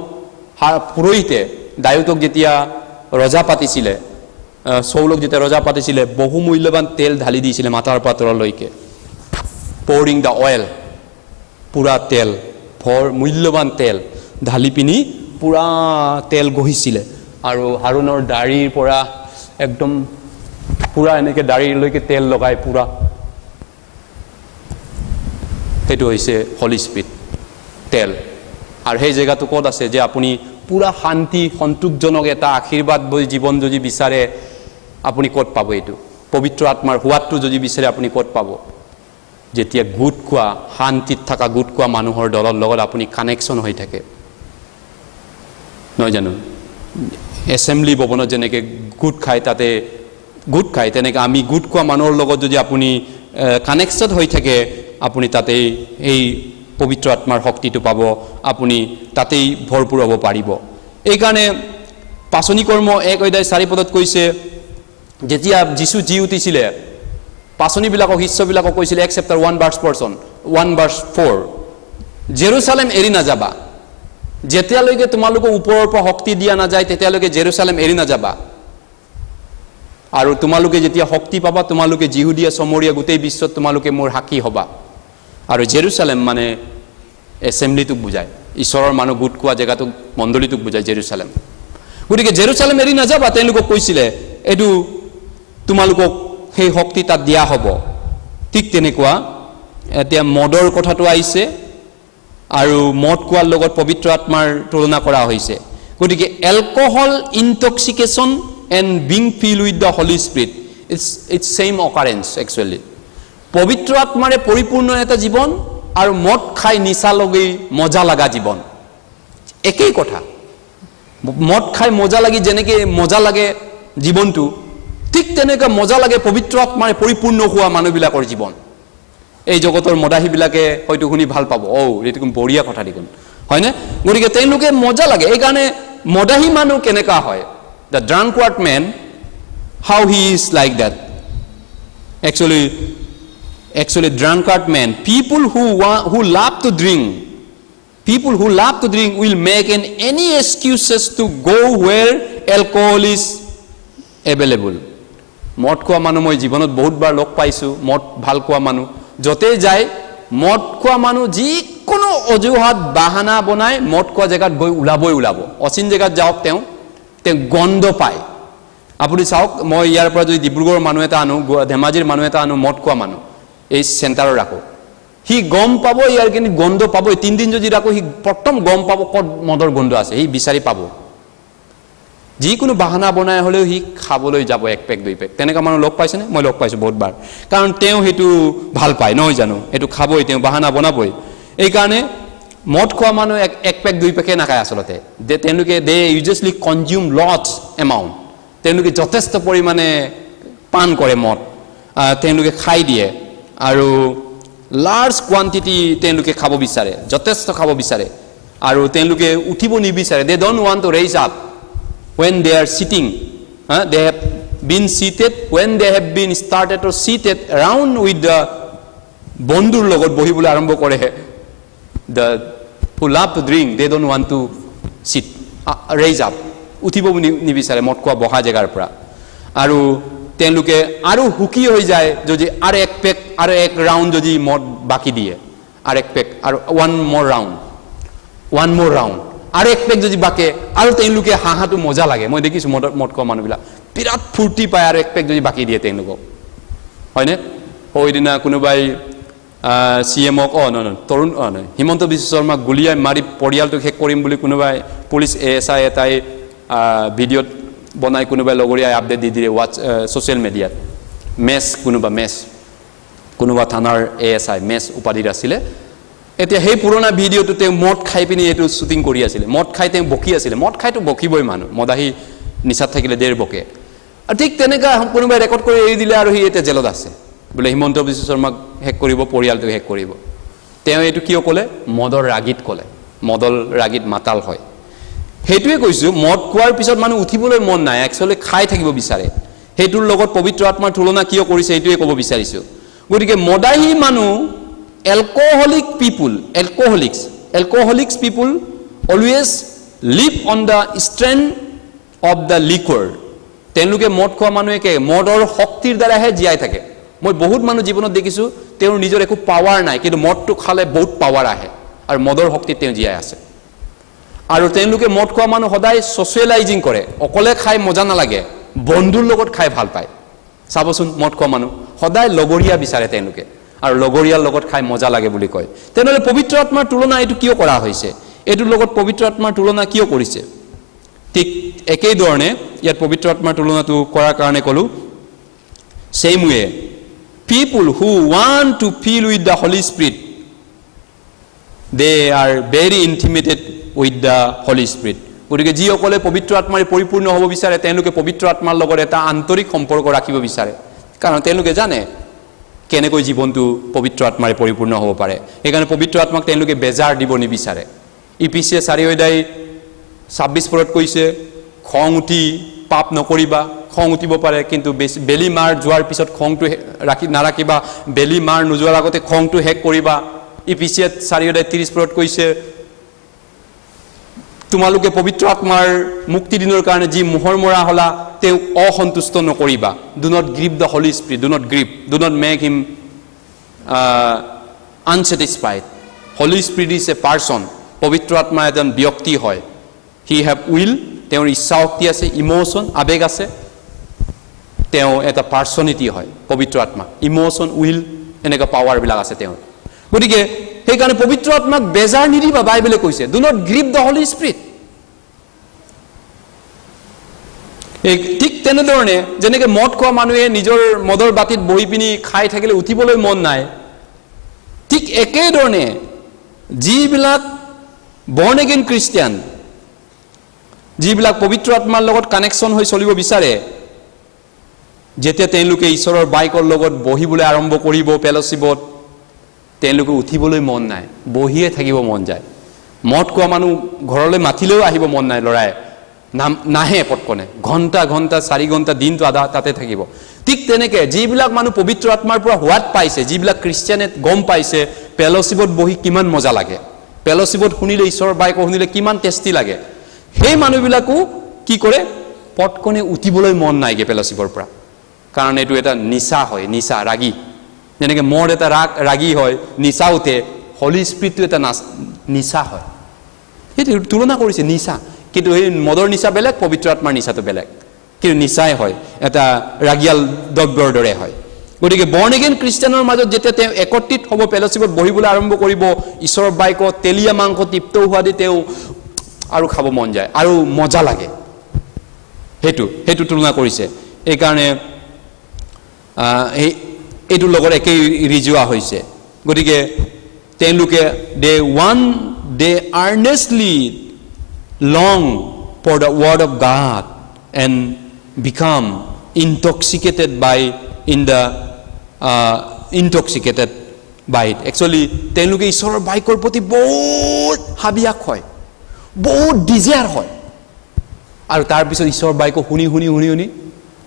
পুৰোহিতে দায়ুতক যেতিয়া ৰজা পাতিছিলে চৌলক যেতিয়া ৰজা পাতিছিলে বহুমূল্যৱান তেল ঢালি দিছিলে মাথাৰ পৰা তললৈকে পৌৰিং দ্য অইল পুৰা তেল মূল্যৱান তেল ঢালি পিনি পুৰা তেল গহিছিলে আৰু হাৰুণৰ দাড়িৰ পৰা একদম পুৰা এনেকৈ দাড়িলৈকে তেল লগাই পুৰা সেইটো হৈছে হলি স্পিৰিট তেল আৰু সেই জেগাটো ক'ত আছে যে আপুনি পুৰা শান্তি সন্তোষজনক এটা আশীৰ্বাদ জীৱন যদি বিচাৰে আপুনি ক'ত পাব এইটো পবিত্ৰ আত্মাৰ হোৱাটো যদি বিচাৰে আপুনি ক'ত পাব যেতিয়া গুট কোৱা শান্তিত থকা গুট কোৱা মানুহৰ দলৰ লগত আপুনি কানেকশ্যন হৈ থাকে নহয় জানো এছেম্বলি ভৱনত যেনেকে গুট খায় তাতে গুট খায় তেনেকে আমি গুট কোৱা মানুহৰ লগত যদি আপুনি কানেকশ্যন হৈ থাকে আপুনি তাতে এই পবিত্ৰ আত্মাৰ শক্তিটো পাব আপুনি তাতেই ভৰপূৰ হ'ব পাৰিব এই কাৰণে পাচনি কৰ্ম 1:4 পদত কৈছে যেতিয়া যীশু জি উঠিছিলে পাচনিবিলাকক শিষ্যবিলাকক কৈছিলে এক চেপ্টাৰ 1:4 জেৰুসালেম এৰি নাযাবা যেতিয়ালৈকে তোমালোকক ওপৰৰ পৰা শক্তি দিয়া নাযায় তেতিয়ালৈকে জেৰুসালেম এৰি নাযাবা আৰু তোমালোকে যেতিয়া শক্তি পাবা তোমালোকে জিহুদিয়া সমৰীয়া গোটেই বিশ্বত তোমালোকে মোৰ সাক্ষী হ'বা আৰু জেৰুসালেম মানে এছেম্বলিটোক বুজায় ঈশ্বৰৰ মানুহ গোট কোৱা জেগাটোক মণ্ডলীটোক বুজায় জেৰুসালেম গতিকে জেৰুসালেম এৰি নাযাবা তেওঁলোকক কৈছিলে এইটো তোমালোকক সেই শক্তি তাত দিয়া হ'ব ঠিক তেনেকুৱা এতিয়া মদৰ কথাটো আহিছে আৰু মদ কোৱাৰ লগত পবিত্ৰ আত্মাৰ তুলনা কৰা হৈছে গতিকে alcohol ইনটক্সিকেশ্যন and being filled with the Holy Spirit it's same occurrence actually পবিত্ৰ আত্মাৰে পৰিপূৰ্ণ এটা জীৱন আৰু মদ খাই নিচা লগি মজা লাগা জীৱন একেই কথা মদ খাই মজা লাগি যেনেকে মজা লাগে জীৱনটো ঠিক তেনেকৈ মজা লাগে পবিত্ৰ আত্মাৰে পৰিপূৰ্ণ হোৱা মানুহবিলাকৰ জীৱন এই জগতৰ মদাহীবিলাকে হয়তো শুনি ভাল পাব এইটো বঢ়িয়া কথা দেখোন হয়নে গতিকে তেওঁলোকে মজা লাগে এই কাৰণে মদাহী মানুহ কেনেকা হয় the drunkard man how he is like that actually drunkard man people who love to drink will make any excuses to go where alcohol is available মদ খোৱা মানুহ মই জীৱনত বহুত বাৰ লগ পাইছো মদ ভাল খোৱা মানুহ যতে যায় মদ খোৱা মানুহ যিকোনো অজুহাত বাহানা বনাই মদ খোৱা জেগাত গৈ ওলাব অচিন জেগাত যাওক তেওঁ গন্ধ পায় আপুনি চাওক মই ইয়াৰ পৰা যদি ডিব্ৰুগড়ৰ মানুহ এটা আনো ধেমাজিৰ মানুহ এটা আনো মদ খোৱা মানুহ এই চেণ্টাৰৰ ৰাখো সি গম পাব ইয়াৰ কিন্তু গন্ধ পাব 3 দিন যদি ৰাখো সি প্ৰথম গম পাব ক'ত মদৰ গন্ধ আছে সি বিচাৰি পাব যিকোনো বাহানা বনাই হলেও সি খাবলৈ যাব এক পেক দুই পেক তেনেকা মানুহ লগ পাইছেনে মই লগ পাইছো বহুত বাৰ কাৰণ তেওঁ হেতু ভাল পায় নহয় জানো এটো খাবই তেওঁ বাহানা বনাবই এই কাৰণে মদ খোৱা মানুহ এক পেক দুই পেকে নাখায় আসলতে তেওঁলোকে দে ইউজুৱেলি কনজিউম লটছ এমাউণ্ট তেওঁলোকে যথেষ্ট পৰিমাণে পান কৰে মদ তেওঁলোকে খাই দিয়ে আৰু লাৰ্জ কোৱান্টিটি তেওঁলোকে খাব বিচাৰে যথেষ্ট খাব বিচাৰে আৰু তেওঁলোকে উঠিব নিবিচাৰে they don't want to raise up when they are sitting they have been seated when they have been started or seated around with the bondur logot bohibule arambho kore the who love to drink they don't want to sit raise up uthibo nibisare motkwa boha jagar pora aru tenluke aru huki hoi jay jodi ar ek pack ar ek round jodi mod baki diye ar ek pack ar one more round আর এক pack যদি বাকে আৰু তেনলুকে হাহাটো মজা লাগে মই দেখিছো মদ কোৱা মানুহবিলা বিৰাট ফুৰ্তি পায় আৰু এক পেক যদি বাকি দিয়ে তেনলুক হয়নে হয়দিনা কোনোবাই সিএমক তৰুণ হিমন্ত বিশ্ব শৰ্মা গুলিয়াই মাৰি পৰিয়ালটো শেষ কৰিম বুলি কোনোবাই পুলিচ এএসআই এটাই ভিডিঅ'ত বনাই কোনোবাই লগৰীয়াই আপডেট দি দিয়ে ছ'চিয়েল মিডিয়াত কোনোবা থানাৰ এএসআই মেছ উপাধিত আছিলে এতিয়া সেই পুৰণা ভিডিঅ'টো তেওঁ মদ খাই পিনি এটো শুটিং কৰি আছিল মদ খাই তেওঁ বকি আছিল মদ খাইতো বকিবই মানুহ মদাহি নিচাত থাকিলে দেৰ বকে আৰু ঠিক তেনেকা কোনোবাই ৰেকৰ্ড কৰি এৰি দিলে আৰু হি এটা জেলত আছে বলে হিমন্ত বিশ্ব শৰ্মাক হেক কৰিব পৰিয়ালটো হেক কৰিব তেওঁ এটো কিয় ক'লে মদৰ ৰাগিত মাতাল হয় হেতুৱে কৈছো মদ খোৱাৰ পিছত মানুহ উঠিবলৈ মন নাই একচুৱেলি খাই থাকিব বিচাৰে হেতুৰ লগত পবিত্ৰ আত্মাৰ তুলনা কিয় কৰিছে এটোৱে ক'ব বিচাৰিছো গতিকে মদাহি মানুহ alcoholics people always live on the strength of the liquor তেনলুকে মদ খোৱা মানুহে কে মদৰ শক্তিৰ দ্বাৰা হে জিয়াই থাকে মই বহুত মানুহ জীৱনত দেখিছো তেওঁৰ নিজৰ একো পাৱাৰ নাই কিন্তু মদটো খালে বহুত পাৱাৰ আহে আৰু মদৰ শক্তি তেওঁ জিয়াই আছে আৰু তেনলুকে মদ খোৱা মানুহ সদায় সোশ্যালাইজিং কৰে অকলে খাই মজা নালাগে বন্ধুৰ লগত খাই ভাল পায় চাবচোন মদ খোৱা মানুহ সদায় লগৰীয়া বিচাৰে তেনলুকে আৰু লগৰীয়াৰ লগত খাই মজা লাগে বুলি কয় তেনেহলে পবিত্ৰ আত্মাৰ তুলনা এটো কিয় কৰা হৈছে এইটোৰ লগত পবিত্ৰ আত্মাৰ তুলনা কিয় কৰিছে ঠিক একেই ধৰণে ইয়াত পবিত্ৰ আত্মাৰ তুলনাটো কৰাৰ কাৰণে কলো same way people who want to fill with the Holy Spirit they are very intimated with the Holy Spirit গতিকে যিসকলে পবিত্ৰ আত্মাৰে পৰিপূৰ্ণ হ'ব বিচাৰে তেওঁলোকে পবিত্ৰ আত্মাৰ লগত এটা আন্তৰিক সম্পৰ্ক ৰাখিব বিচাৰে কাৰণ তেওঁলোকে জানে কেনেকৈ জীৱনটো পবিত্ৰ আত্মাৰে পৰিপূৰ্ণ হ'ব পাৰে সেইকাৰণে পবিত্ৰ আত্মাক তেওঁলোকে বেজাৰ দিব নিবিচাৰে ইপিচিয়ে 4 অধ্যায় 26 পদত কৈছে খং উঠি পাপ নকৰিবা খং উঠিব পাৰে কিন্তু বেলি মাৰ যোৱাৰ পিছত খংটো নাৰাখিবা বেলি মাৰ নোযোৱাৰ আগতে খংটো হেক কৰিবা ইপিচিয়ে 4 অধ্যায় 30 পদত কৈছে তোমালোকে পবিত্ৰ আত্মাৰ মুক্তি দিনৰ কাৰণে যি মোহৰ মৰা হলা তেও অসন্তুষ্ট নকৰিবা do not grieve the Holy Spirit do not make him unsatisfied Holy Spirit is a person পবিত্ৰ আত্মা এজন ব্যক্তি হয় he have will তেওঁৰ ইচ্ছা শক্তি আছে ইমোশন আবেগ আছে তেওঁ এটা পাৰ্সনিটি হয় পবিত্ৰ আত্মা ইমোশন উইল এনেকা পাৱাৰ বিলাক আছে তেওঁ গতিকে সেইকাৰণে পবিত্ৰ আত্মাক বেজাৰ নিদিবা বাইবেলে কৈছে do not grieve the Holy Spirit ঠিক তেনেধৰণে যেনেকৈ মদ খোৱা মানুহে নিজৰ মদৰ বাটিত বহি পিনি খাই থাকিলে উঠিবলৈ মন নাই ঠিক একেধৰণে যিবিলাক born again Christian যিবিলাক পবিত্ৰ আত্মাৰ লগত কানেকশ্যন হৈ চলিব বিচাৰে যেতিয়া তেওঁলোকে ঈশ্বৰৰ বাইকৰ লগত বহিবলৈ আৰম্ভ কৰিব ফেলোশিপত তেওঁলোকে উঠিবলৈ মন নাই বহিয়ে থাকিব মন যায় মদ খোৱা মানুহ ঘৰলৈ মাতিলেও আহিব মন নাই লৰাই নাহে পটকনে ঘণ্টা 4 ঘণ্টা দিনটো আধা তাতে থাকিব ঠিক তেনেকৈ যিবিলাক মানুহ পবিত্ৰ আত্মাৰ পৰা হোৱাত পাইছে যিবিলাক খ্ৰীষ্টিয়ানে গম পাইছে ফেলোশিপত বহি কিমান মজা লাগে ফেলোশিপত শুনিলে ঈশ্বৰৰ বাইক শুনিলে কিমান টেষ্টি লাগে সেই মানুহবিলাকো কি কৰে পটকনে উঠিবলৈ মন নাইগে ফেলোশিপৰ পৰা কাৰণ এটো এটা নিশা হয় নিশা ৰাগী যেনেকৈ মদ এটা ৰাগী হয় নিশা উঠে হলি স্পিৰিটটো এটা নিশা হয় এটো তুলনা কৰিছে নিশা কিন্তু এই মদৰ নিশা বেলেগ পবিত্ৰ আত্মাৰ নিশাটো বেলেগ কিন্তু নিশাই হয় এটা ৰাগিয়াল দ্ৰব্যৰ দৰে হয় গতিকে born again খ্ৰীষ্টিয়ানৰ মাজত যেতিয়া তেওঁ একত্ৰিত হ'ব ফেলোশিপত বহিবলৈ আৰম্ভ কৰিব ঈশ্বৰৰ বাইকত তেলিয়া মাংস তৃপ্ত হোৱা দি তেওঁ আৰু খাব মন যায় আৰু মজা লাগে হেতু তুলনা কৰিছে এই কাৰণে এইটো লগত একেই ৰিজুৱা হৈছে গতিকে তেওঁলোকে they earnestly long for the word of God and become intoxicated by it actually তেওঁলোকে ঈশ্বৰৰ বাইকৰ প্ৰতি বহুত হাবিয়াস হয় বহুত ডিজায়াৰ হয় আৰু তাৰ পিছত ঈশ্বৰৰ বাইক শুনি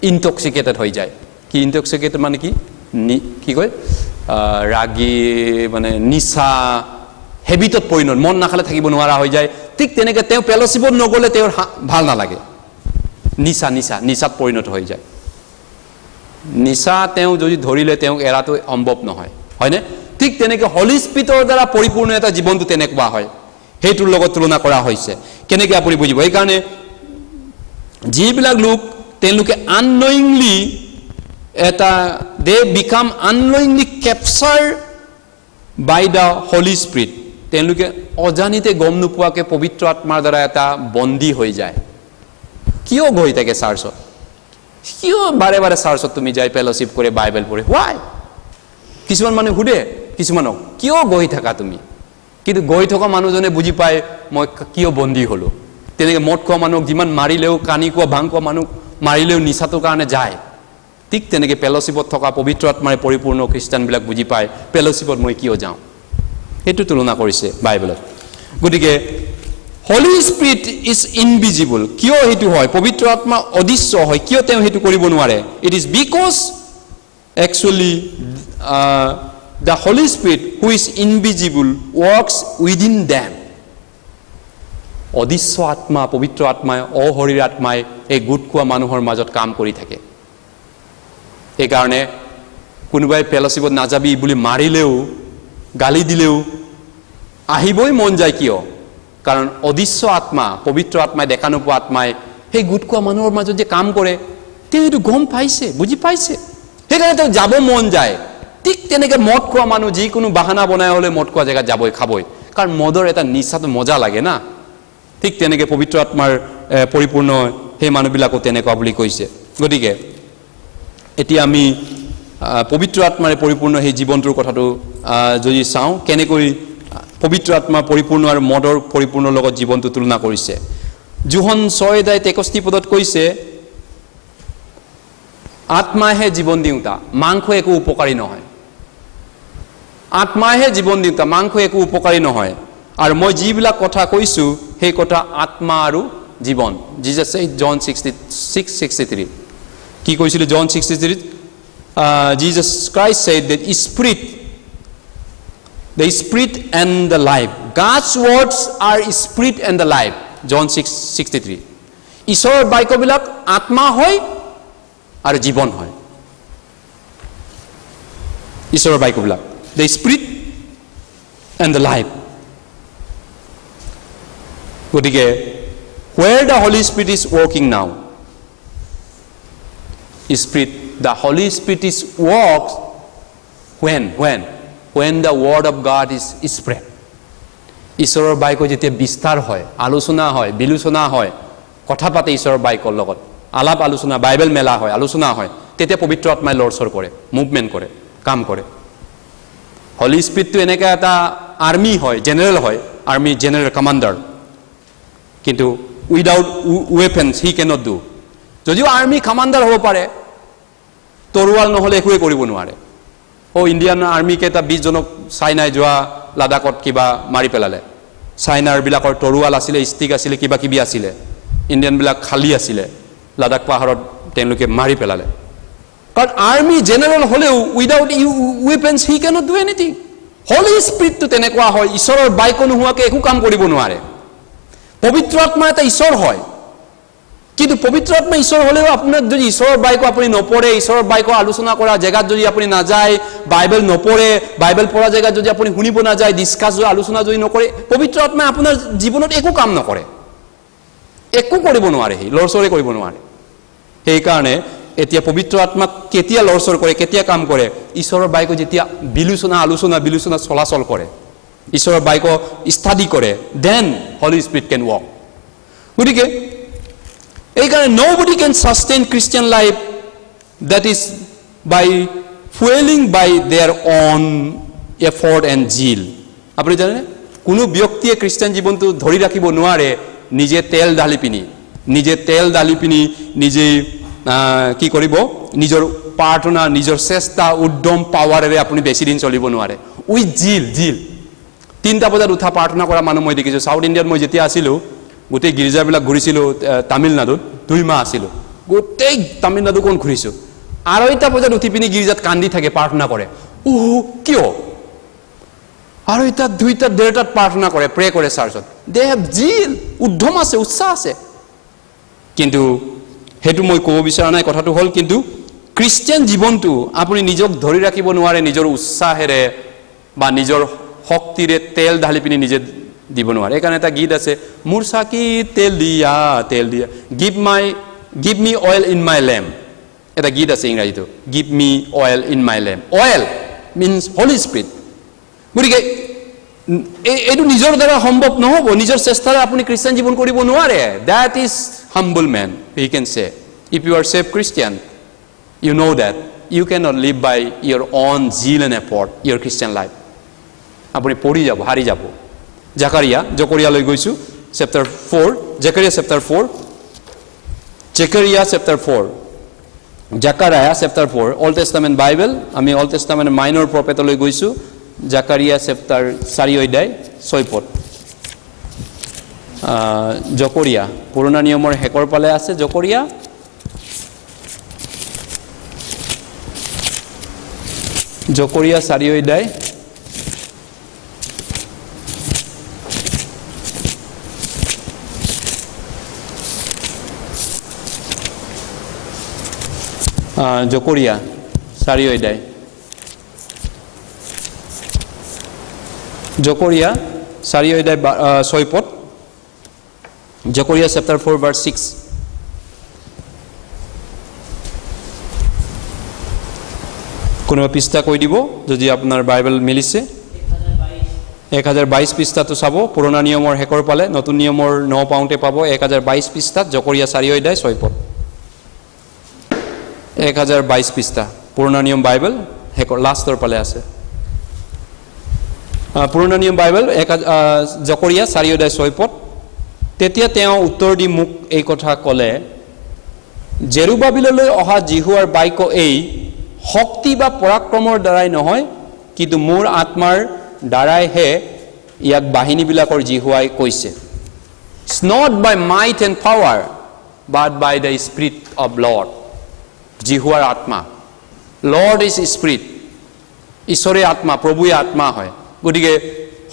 ইনটক্সিকেটেড হৈ যায় কি ইনটক্সিকেটেড মানে কি কয় ৰাগী মানে নিশা হেবিটত পৰিণত মন নাখালে থাকিব নোৱাৰা হৈ যায় ঠিক তেনেকৈ তেওঁ ফেলোশিপত নগলে তেওঁৰ ভাল নালাগে নিশাত পৰিণত হৈ যায় নিশা তেওঁ যদি ধৰিলে তেওঁ এৰাটো সম্ভৱ নহয় হয়নে ঠিক তেনেকৈ হলি স্পিৰিটৰ দ্বাৰা পৰিপূৰ্ণ এটা জীৱনটো তেনেকুৱা হয় হেতুৰ লগত তুলনা কৰা হৈছে কেনেকৈ আপুনি বুজিব এই কাৰণে যিবিলাক লোক তেওঁলোকে unknowingly এটা they become unknowingly captured by the Holy Spirit তেওঁলোকে অজানিতে গম নোপোৱাকে পবিত্ৰ আত্মাৰ দ্বাৰা এটা বন্দী হৈ যায় কিয় গৈ থাকে চাৰ্চত কিয় বাৰে চাৰ্চত তুমি যাই ফেলোশিপ কৰি বাইবেল পঢ়ি why কিছুমান মানুহ হুদে কিছুমানক কিয় গৈ থাকা তুমি কিন্তু গৈ থকা মানুহজনে বুজি পায় মই কিয় বন্দী হলো তেনেকৈ মদ খোৱা মানুহক যিমান মাৰিলেও কানি খোৱা ভাং খোৱা মানুহ মাৰিলেও নিচাটোৰ কাৰণে যায় ঠিক তেনেকৈ ফেলোশিপত থকা পবিত্ৰ আত্মাৰে পৰিপূৰ্ণ খ্ৰীষ্টানবিলাক বুজি পায় ফেলোশিপত মই কিয় যাওঁ এইটো তুলনা কৰিছে বাইবেলত গতিকে Holy Spirit is invisible কিয় হেতু হয় পবিত্ৰ আত্মা অদৃশ্য হয় কিয় তেওঁ হেতু কৰিব নোৱাৰে it is because actually the Holy Spirit who is invisible works within them অদৃশ্য আত্মা পবিত্ৰ আত্মাই অহৰিৰ আত্মাই এই গুট খোৱা মানুহৰ মাজত কাম কৰি থাকে এই কাৰণে কোনোবাই ফেলোশিপত নাযাবি বুলি মাৰিলেও গালি দিলেও আহিবই মন যায় কিয় কাৰণ অদৃশ্য আত্মা পবিত্ৰ আত্মাই দেখা নোপোৱা আত্মাই সেই গুট খোৱা মানুহৰ মাজত যে কাম কৰে তেওঁ এইটো গম পাইছে বুজি পাইছে সেইকাৰণে তেওঁ যাব মন যায় ঠিক তেনেকৈ মদ খোৱা মানুহ যিকোনো বাহানা বনাই হ'লে মদ খোৱা জেগাত যাবই খাবই কাৰণ মদৰ এটা নিচাটো মজা লাগে না ঠিক তেনেকৈ পবিত্ৰ আত্মাৰ পৰিপূৰ্ণ সেই মানুহবিলাকো তেনেকুৱা বুলি কৈছে গতিকে এতিয়া আমি পবিত্ৰ আত্মাৰে পৰিপূৰ্ণ সেই জীৱনটোৰ কথাটো যদি চাওঁ কেনেকৈ পবিত্ৰ আত্মা পৰিপূৰ্ণ আৰু মদৰ পৰিপূৰ্ণ লগত জীৱনটো তুলনা কৰিছে যোহন 6:63 পদত কৈছে আত্মাহে জীৱন দিওঁতা মাংস একো উপকাৰী নহয় আত্মাহে জীৱন দিওঁতা মাংস একো উপকাৰী নহয় আৰু মই যিবিলাক কথা কৈছো সেই কথা আত্মা আৰু জীৱন Jesus said John 6:63 কি কৈছিল John 6:63 Jesus Christ said that the spirit and the life God's words are spirit and the life John 6:63 ঈশ্বৰৰ বাক্যবিলাক আত্মা হয় আৰু জীৱন হয় ঈশ্বৰৰ বাক্যবিলাক the spirit and the life গতিকে where the Holy Spirit is working now the Holy Spirit is works when the word of God is spread ঈশ্বৰৰ বাক্য যেতিয়া বিস্তাৰ হয় আলোচনা হয় বিলোচনা হয় কথা পাতে ঈশ্বৰৰ বাক্যৰ লগত আলাপ আলোচনা বাইবেল মেলা হয় আলোচনা হয় তেতিয়া পবিত্ৰ আত্মাই লৰচৰ কৰে মুভমেন্ট কৰে কাম কৰে হলি স্পিৰিটটো এনেকা এটা আৰ্মি হয় জেনাৰেল হয় আৰ্মি জেনাৰেল কমান্ডাৰ কিন্তু without weapons he can't do যদিও আৰ্মি কমান্ডাৰ হ'ব পাৰে তৰোৱাল নহলে একোৱে কৰিব নোৱাৰে ইণ্ডিয়ান আৰ্মি কেটা 20 জনক চাইনাই যোৱা লাডাখত কিবা মাৰি পেলালে চাইনাৰ বিলাকৰ তৰোৱাল আছিল ষ্টিক আছিল কিবা কিবি আছিল ইণ্ডিয়ান বিলাক খালি আছিল লাডাখ পাহাৰত তেওঁলোকে মাৰি পেলালে কাৰণ আৰ্মি জেনাৰেল হলেও without weapons he can't do anything holy spirit তো তেনেকুৱা হয় ঈশ্বৰৰ বাক্য নোহোৱাকে একো কাম কৰিব নোৱাৰে পবিত্ৰ আত্মা এটা ঈশ্বৰ হয় কিন্তু পবিত্ৰ আত্মা ঈশ্বৰ হলেও আপোনাৰ যদি ঈশ্বৰৰ বাক্য আপুনি নপঢ়ে ঈশ্বৰৰ বাক্য আলোচনা কৰা জায়গাত যদি আপুনি না যায় বাইবেল নপঢ়ে বাইবেল পঢ়া জায়গাত যদি আপুনি শুনিব না যায় ডিসকাস আলোচনা যদি নকৰে পবিত্ৰ আত্মা আপোনাৰ জীৱনত একো কাম নকৰে একো কৰিব নোৱাৰে হি লৰচৰে কৰিব নোৱাৰে সেই কাৰণে এতিয়া পবিত্ৰ আত্মা কেতিয়া লৰচৰ কৰে কেতিয়া কাম কৰে ঈশ্বৰৰ বাক্য যেতিয়া বিলোচনা চলাচল কৰে ঈশ্বৰৰ বাক্য ষ্টাডি কৰে then holy spirit can work গতিকে এই কাৰণে nobody can sustain Christian life that is by fueling by their own effort and zeal আপুনি জানে কোনো ব্যক্তিয়ে খ্ৰীষ্টিয়ান জীৱনটো ধৰি ৰাখিব নোৱাৰে নিজে তেল ঢালি পিনি নিজে কি কৰিব নিজৰ প্ৰাৰ্থনা নিজৰ চেষ্টা উদ্যম পাৱাৰেৰে আপুনি বেছি দিন চলিব নোৱাৰে উইথ জিল 3টা বজাত উঠা প্ৰাৰ্থনা কৰা মানুহ মই দেখিছো সাউথ ইণ্ডিয়াত মই যেতিয়া আছিলো গোটেই গিৰ্জাবিলাক ঘূৰিছিলো তামিলনাডুত 2 মাহ আছিলো গোটেই তামিলনাডু কোন ঘূৰিছো 2টা বজাত উঠি পিনি গিৰ্জাত কান্দি থাকে প্ৰাৰ্থনা কৰে কিয় 2টা 1:30 প্ৰাৰ্থনা কৰে প্ৰে কৰে চাৰ্চত দে হেভ জিল উদ্যম আছে উৎসাহ আছে কিন্তু হেতু মই ক'ব বিচৰা নাই কথাটো হল কিন্তু খ্ৰীষ্টিয়ান জীৱনটো আপুনি নিজক ধৰি ৰাখিব নোৱাৰে নিজৰ উৎসাহেৰে বা নিজৰ শক্তিৰে তেল ঢালি পিনি নিজে দিব নোৱাৰে একাৰণে এটা গীত আছে মোৰ চাকি তেল দিয়া give me oil in my lamp এটা গীত আছে ইংৰাজীটো give me oil in my lamp oil means holy spirit গতিকে এইটো নিজৰ দ্বাৰা সম্ভৱ নহব নিজৰ চেষ্টাৰে আপুনি খ্ৰীষ্টিয়ান জীৱন কৰিব নোৱাৰে that is humble man he can say if you are saved Christian you know that you cannot live by your own zeal and effort your Christian life আপুনি পৰি যাব হাৰি যাব জকৰিয়া লৈ গৈছো chapter 4 Zechariah chapter 4 Zechariah chapter 4 Old Testament Bible আমি Old Testament minor prophet লৈ গৈছো Zechariah chapter 4 অধ্যায় 6 পদ জকৰিয়া পুৰণা নিয়মৰ হেকৰ পালে আছে জকৰিয়া জকৰিয়া 4 অধ্যায় জকৰিয়া 4 অধ্যায় জকৰিয়া 4 অধ্যায় 6 পদ Zechariah chapter 4 verse 6 কোনোবা পৃষ্ঠা কৈ দিব যদি আপোনাৰ বাইবেল মিলিছে 1022 পৃষ্ঠাটো চাব পুৰণা নিয়মৰ হেকৰ পালে নতুন নিয়মৰ 9 পাউণ্টে পাব 1022 পৃষ্ঠাত জকৰিয়া 4 অধ্যায় 6 পদ 1022 পৃষ্ঠা পুৰণা নিয়ম বাইবেল হেকৰ লাষ্টৰ পালে আছে পুৰণা নিয়ম বাইবেল জকৰিয়া 4 অধ্যায় 6 পদ তেতিয়া তেওঁ উত্তৰ দি মোক এই কথা ক'লে জেৰুবাবিললৈ অহা জিহুৱাৰ বাক্য এই শক্তি বা পৰাক্ৰমৰ দ্বাৰাই নহয় কিন্তু মোৰ আত্মাৰ দ্বাৰাই হে ইয়াক বাহিনীবিলাকৰ জিহুৱাই কৈছে It's not by might and power but by the spirit of Lord জিহুৱাৰ আত্মা Lord is spirit ঈশ্বৰে আত্মা প্ৰভুৱে আত্মা হয় গতিকে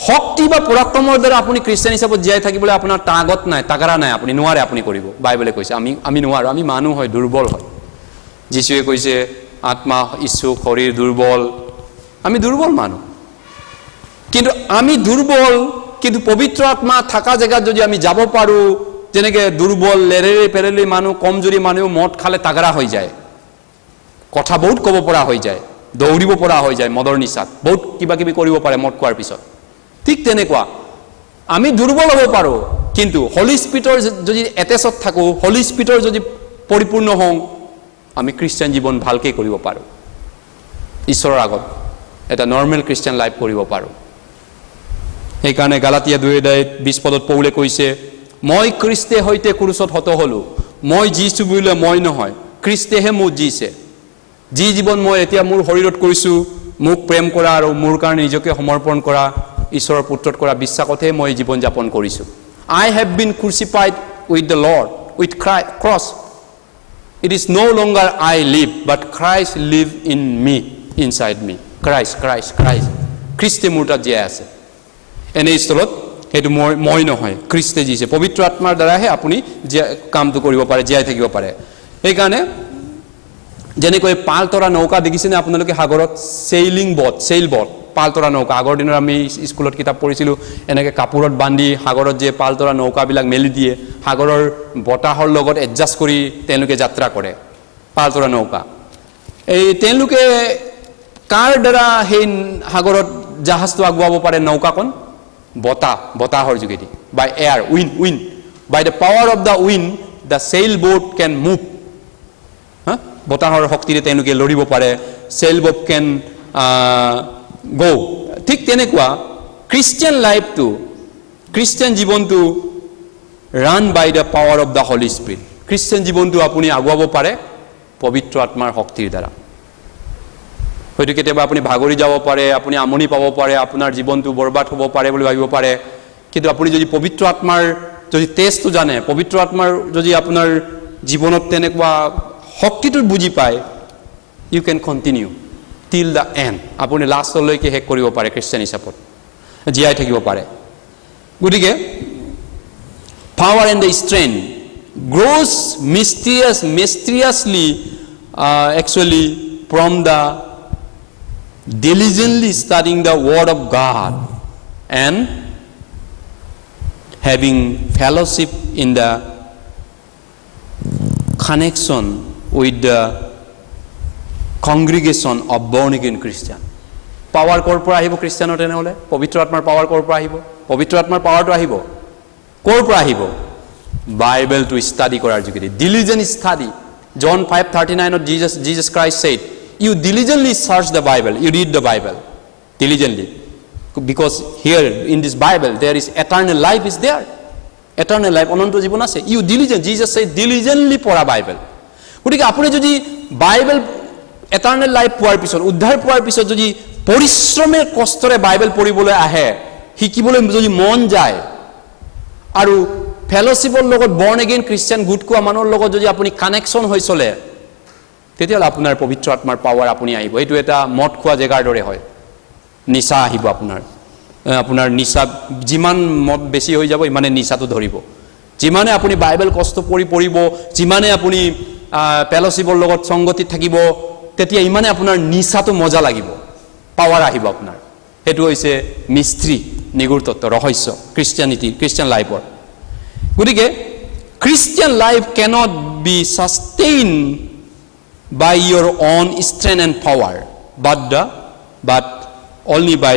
শক্তি বা পৰাক্ৰমৰ দ্বাৰা আপুনি খ্ৰীষ্টিয়ান হিচাপত জীয়াই থাকিবলৈ আপোনাৰ তাগত নাই তাগৰা নাই আপুনি নোৱাৰে আপুনি কৰিব বাইবেলে কৈছে আমি নোৱাৰো আমি মানুহ হয় দুৰ্বল হয় যিশুৱে কৈছে আত্মা ইচ্ছুক শৰীৰ দুৰ্বল আমি দুৰ্বল মানুহ কিন্তু আমি দুৰ্বল কিন্তু পবিত্ৰ আত্মা থাকা জায়গাত যদি আমি যাব পাৰো যেনেকে দুৰ্বল লেৰেৰে পেৰেলে মানুহ কমজুৰি মানুহ মদ খালে তাগৰা হৈ যায় কথা বহুত ক'ব পৰা হৈ যায় দৌৰিব পৰা হৈ যায় মদৰ নিচাত বহুত কিবা কিবি কৰিব পাৰে মদ খোৱাৰ পিছত ঠিক তেনেকুৱা আমি দুৰ্বল হ'ব পাৰো কিন্তু হলি স্পিৰিটৰ যদি এটেচত থাকো হলি স্পিৰিটৰ যদি পৰিপূৰ্ণ হওঁ আমি খ্ৰীষ্টিয়ান জীৱন ভালকে কৰিব পাৰো ঈশ্বৰৰ আগত এটা নৰ্মেল খ্ৰীষ্টিয়ান লাইফ কৰিব পাৰো এই কাৰণে গালাতিয়া 2:20 পদত পৌলে কৈছে মই খ্ৰীষ্টে হৈতে ক্ৰুচত হত হলো মই যিছো বুলিলে মই নহয় খ্ৰীষ্টেহে মোক জিছে যি জীৱন মই এতিয়া মোৰ শৰীৰত কৰিছো মোক প্ৰেম কৰা আৰু মোৰ কাৰণে নিজকে সমৰ্পণ কৰা ঈশ্বৰৰ পুত্ৰত কৰা বিশ্বাসতে মই জীৱন যাপন কৰিছো I have been crucified with the Lord with cross it is no longer I live but Christ live in me inside me Christ খ্ৰীষ্টে মোৰ তাত জীয়াই আছে এনে স্থলত হেতু মই নহয় খ্ৰীষ্টে জীছে পবিত্ৰ আত্মাৰ দ্বাৰাহে আপুনি কামটো কৰিব পাৰে জীয়াই থাকিব পাৰে এই কাৰণে যেনেকৈ পালতৰা নৌকা দেখিছেনে আপোনালোকে সাগৰত সেইল বট পালতৰা নৌকা আগৰ দিনৰ আমি স্কুলত কিতাপ পঢ়িছিলো এনেকৈ কাপোৰত বান্ধি সাগৰত যে পালতৰা নৌকাবিলাক মেলি দিয়ে সাগৰৰ বতাহৰ লগত এডজাষ্ট কৰি তেওঁলোকে যাত্ৰা কৰে পালতৰা নৌকা এই তেওঁলোকে কাৰ দ্বাৰা সেই সাগৰত জাহাজটো আগুৱাব পাৰে নৌকাখন বতাহৰ যোগেদি by air wind by the power of the wind the sailboat can move বতাহৰ শক্তিৰে তেওঁলোকে লৰিব পাৰে sailboat can go ঠিক তেনেকুৱা খ্ৰীষ্টিয়ান লাইফটো খ্ৰীষ্টিয়ান জীৱনটো run by the power of the holy spirit Christian জীৱনটো আপুনি আগুৱাব পাৰে পবিত্ৰ আত্মাৰ শক্তিৰ দ্বাৰা হয়তো কেতিয়াবা আপুনি ভাগৰি যাব পাৰে আপুনি আমনি পাব পাৰে আপোনাৰ জীৱনটো বৰবাদ হ'ব পাৰে বুলি ভাবিব পাৰে কিন্তু আপুনি যদি পবিত্ৰ আত্মাৰ যদি টেষ্টটো জানে পবিত্ৰ আত্মাৰ যদি আপোনাৰ জীৱনত তেনেকুৱা শক্তিটো বুজি পায় you can continue till the end আপুনি লাষ্টলৈকে শেষ কৰিব পাৰে খ্ৰীষ্টিয়ান হিচাপত জীয়াই থাকিব পাৰে গতিকে power and the strength grows mysteriously actually from the diligently studying the word of God and having fellowship in the connection with the congregation of born again Christian power কৰ পৰা আহিব খ্ৰীষ্টিয়ানৰ তেনেহলে পবিত্ৰ আত্মাৰ পাৱাৰ কৰ পৰা আহিব পবিত্ৰ আত্মাৰ পাৱাৰটো আহিব কৰ পৰা আহিব বাইবেল টু ষ্টাডি কৰাৰ যোগেদি diligent study John 5:39 of Jesus Christ said you diligently search the Bible you read the Bible diligently because here in this Bible there is eternal life is there eternal life অনন্ত জীবন আছে you diligent Jesus said diligently পঢ়া Bible গতিকে আপুনি যদি Bible eternal life পোৱাৰ পিছত উদ্ধাৰ পোৱাৰ পিছত যদি পৰিশ্ৰমেৰ কষ্টৰে বাইবেল পঢ়িবলৈ আহে শিকিবলৈ যদি মন যায় আৰু ফেলোশিপৰ লগত বৰ্ন এগেইন খ্ৰীষ্টিয়ান গুড কোৱা মানুহৰ লগত যদি আপুনি কানেকশ্যন হৈ চলে তেতিয়াহ'লে আপোনাৰ পবিত্ৰ আত্মাৰ পাৱাৰ আপুনি আহিব এইটো এটা মদ খোৱা জেগাৰ দৰে হয় নিচা আহিব আপোনাৰ নিচা যিমান মদ বেছি হৈ যাব ইমানে নিচাটো ধৰিব যিমানে আপুনি বাইবেল কষ্ট পঢ়িব যিমানে আপুনি ফেলোশিপৰ লগত সংগতিত থাকিব তেতিয়া ইমানে আপোনাৰ নিচাটো মজা লাগিব পাৱাৰ আহিব আপোনাৰ হেতু হৈছে মিস্ত্ৰী নিগুৰ তত্ত্ব ৰহস্য খ্ৰীষ্টিয়ান লাইফৰ গতিকে Christian life cannot be sustained by your own strength and power but only by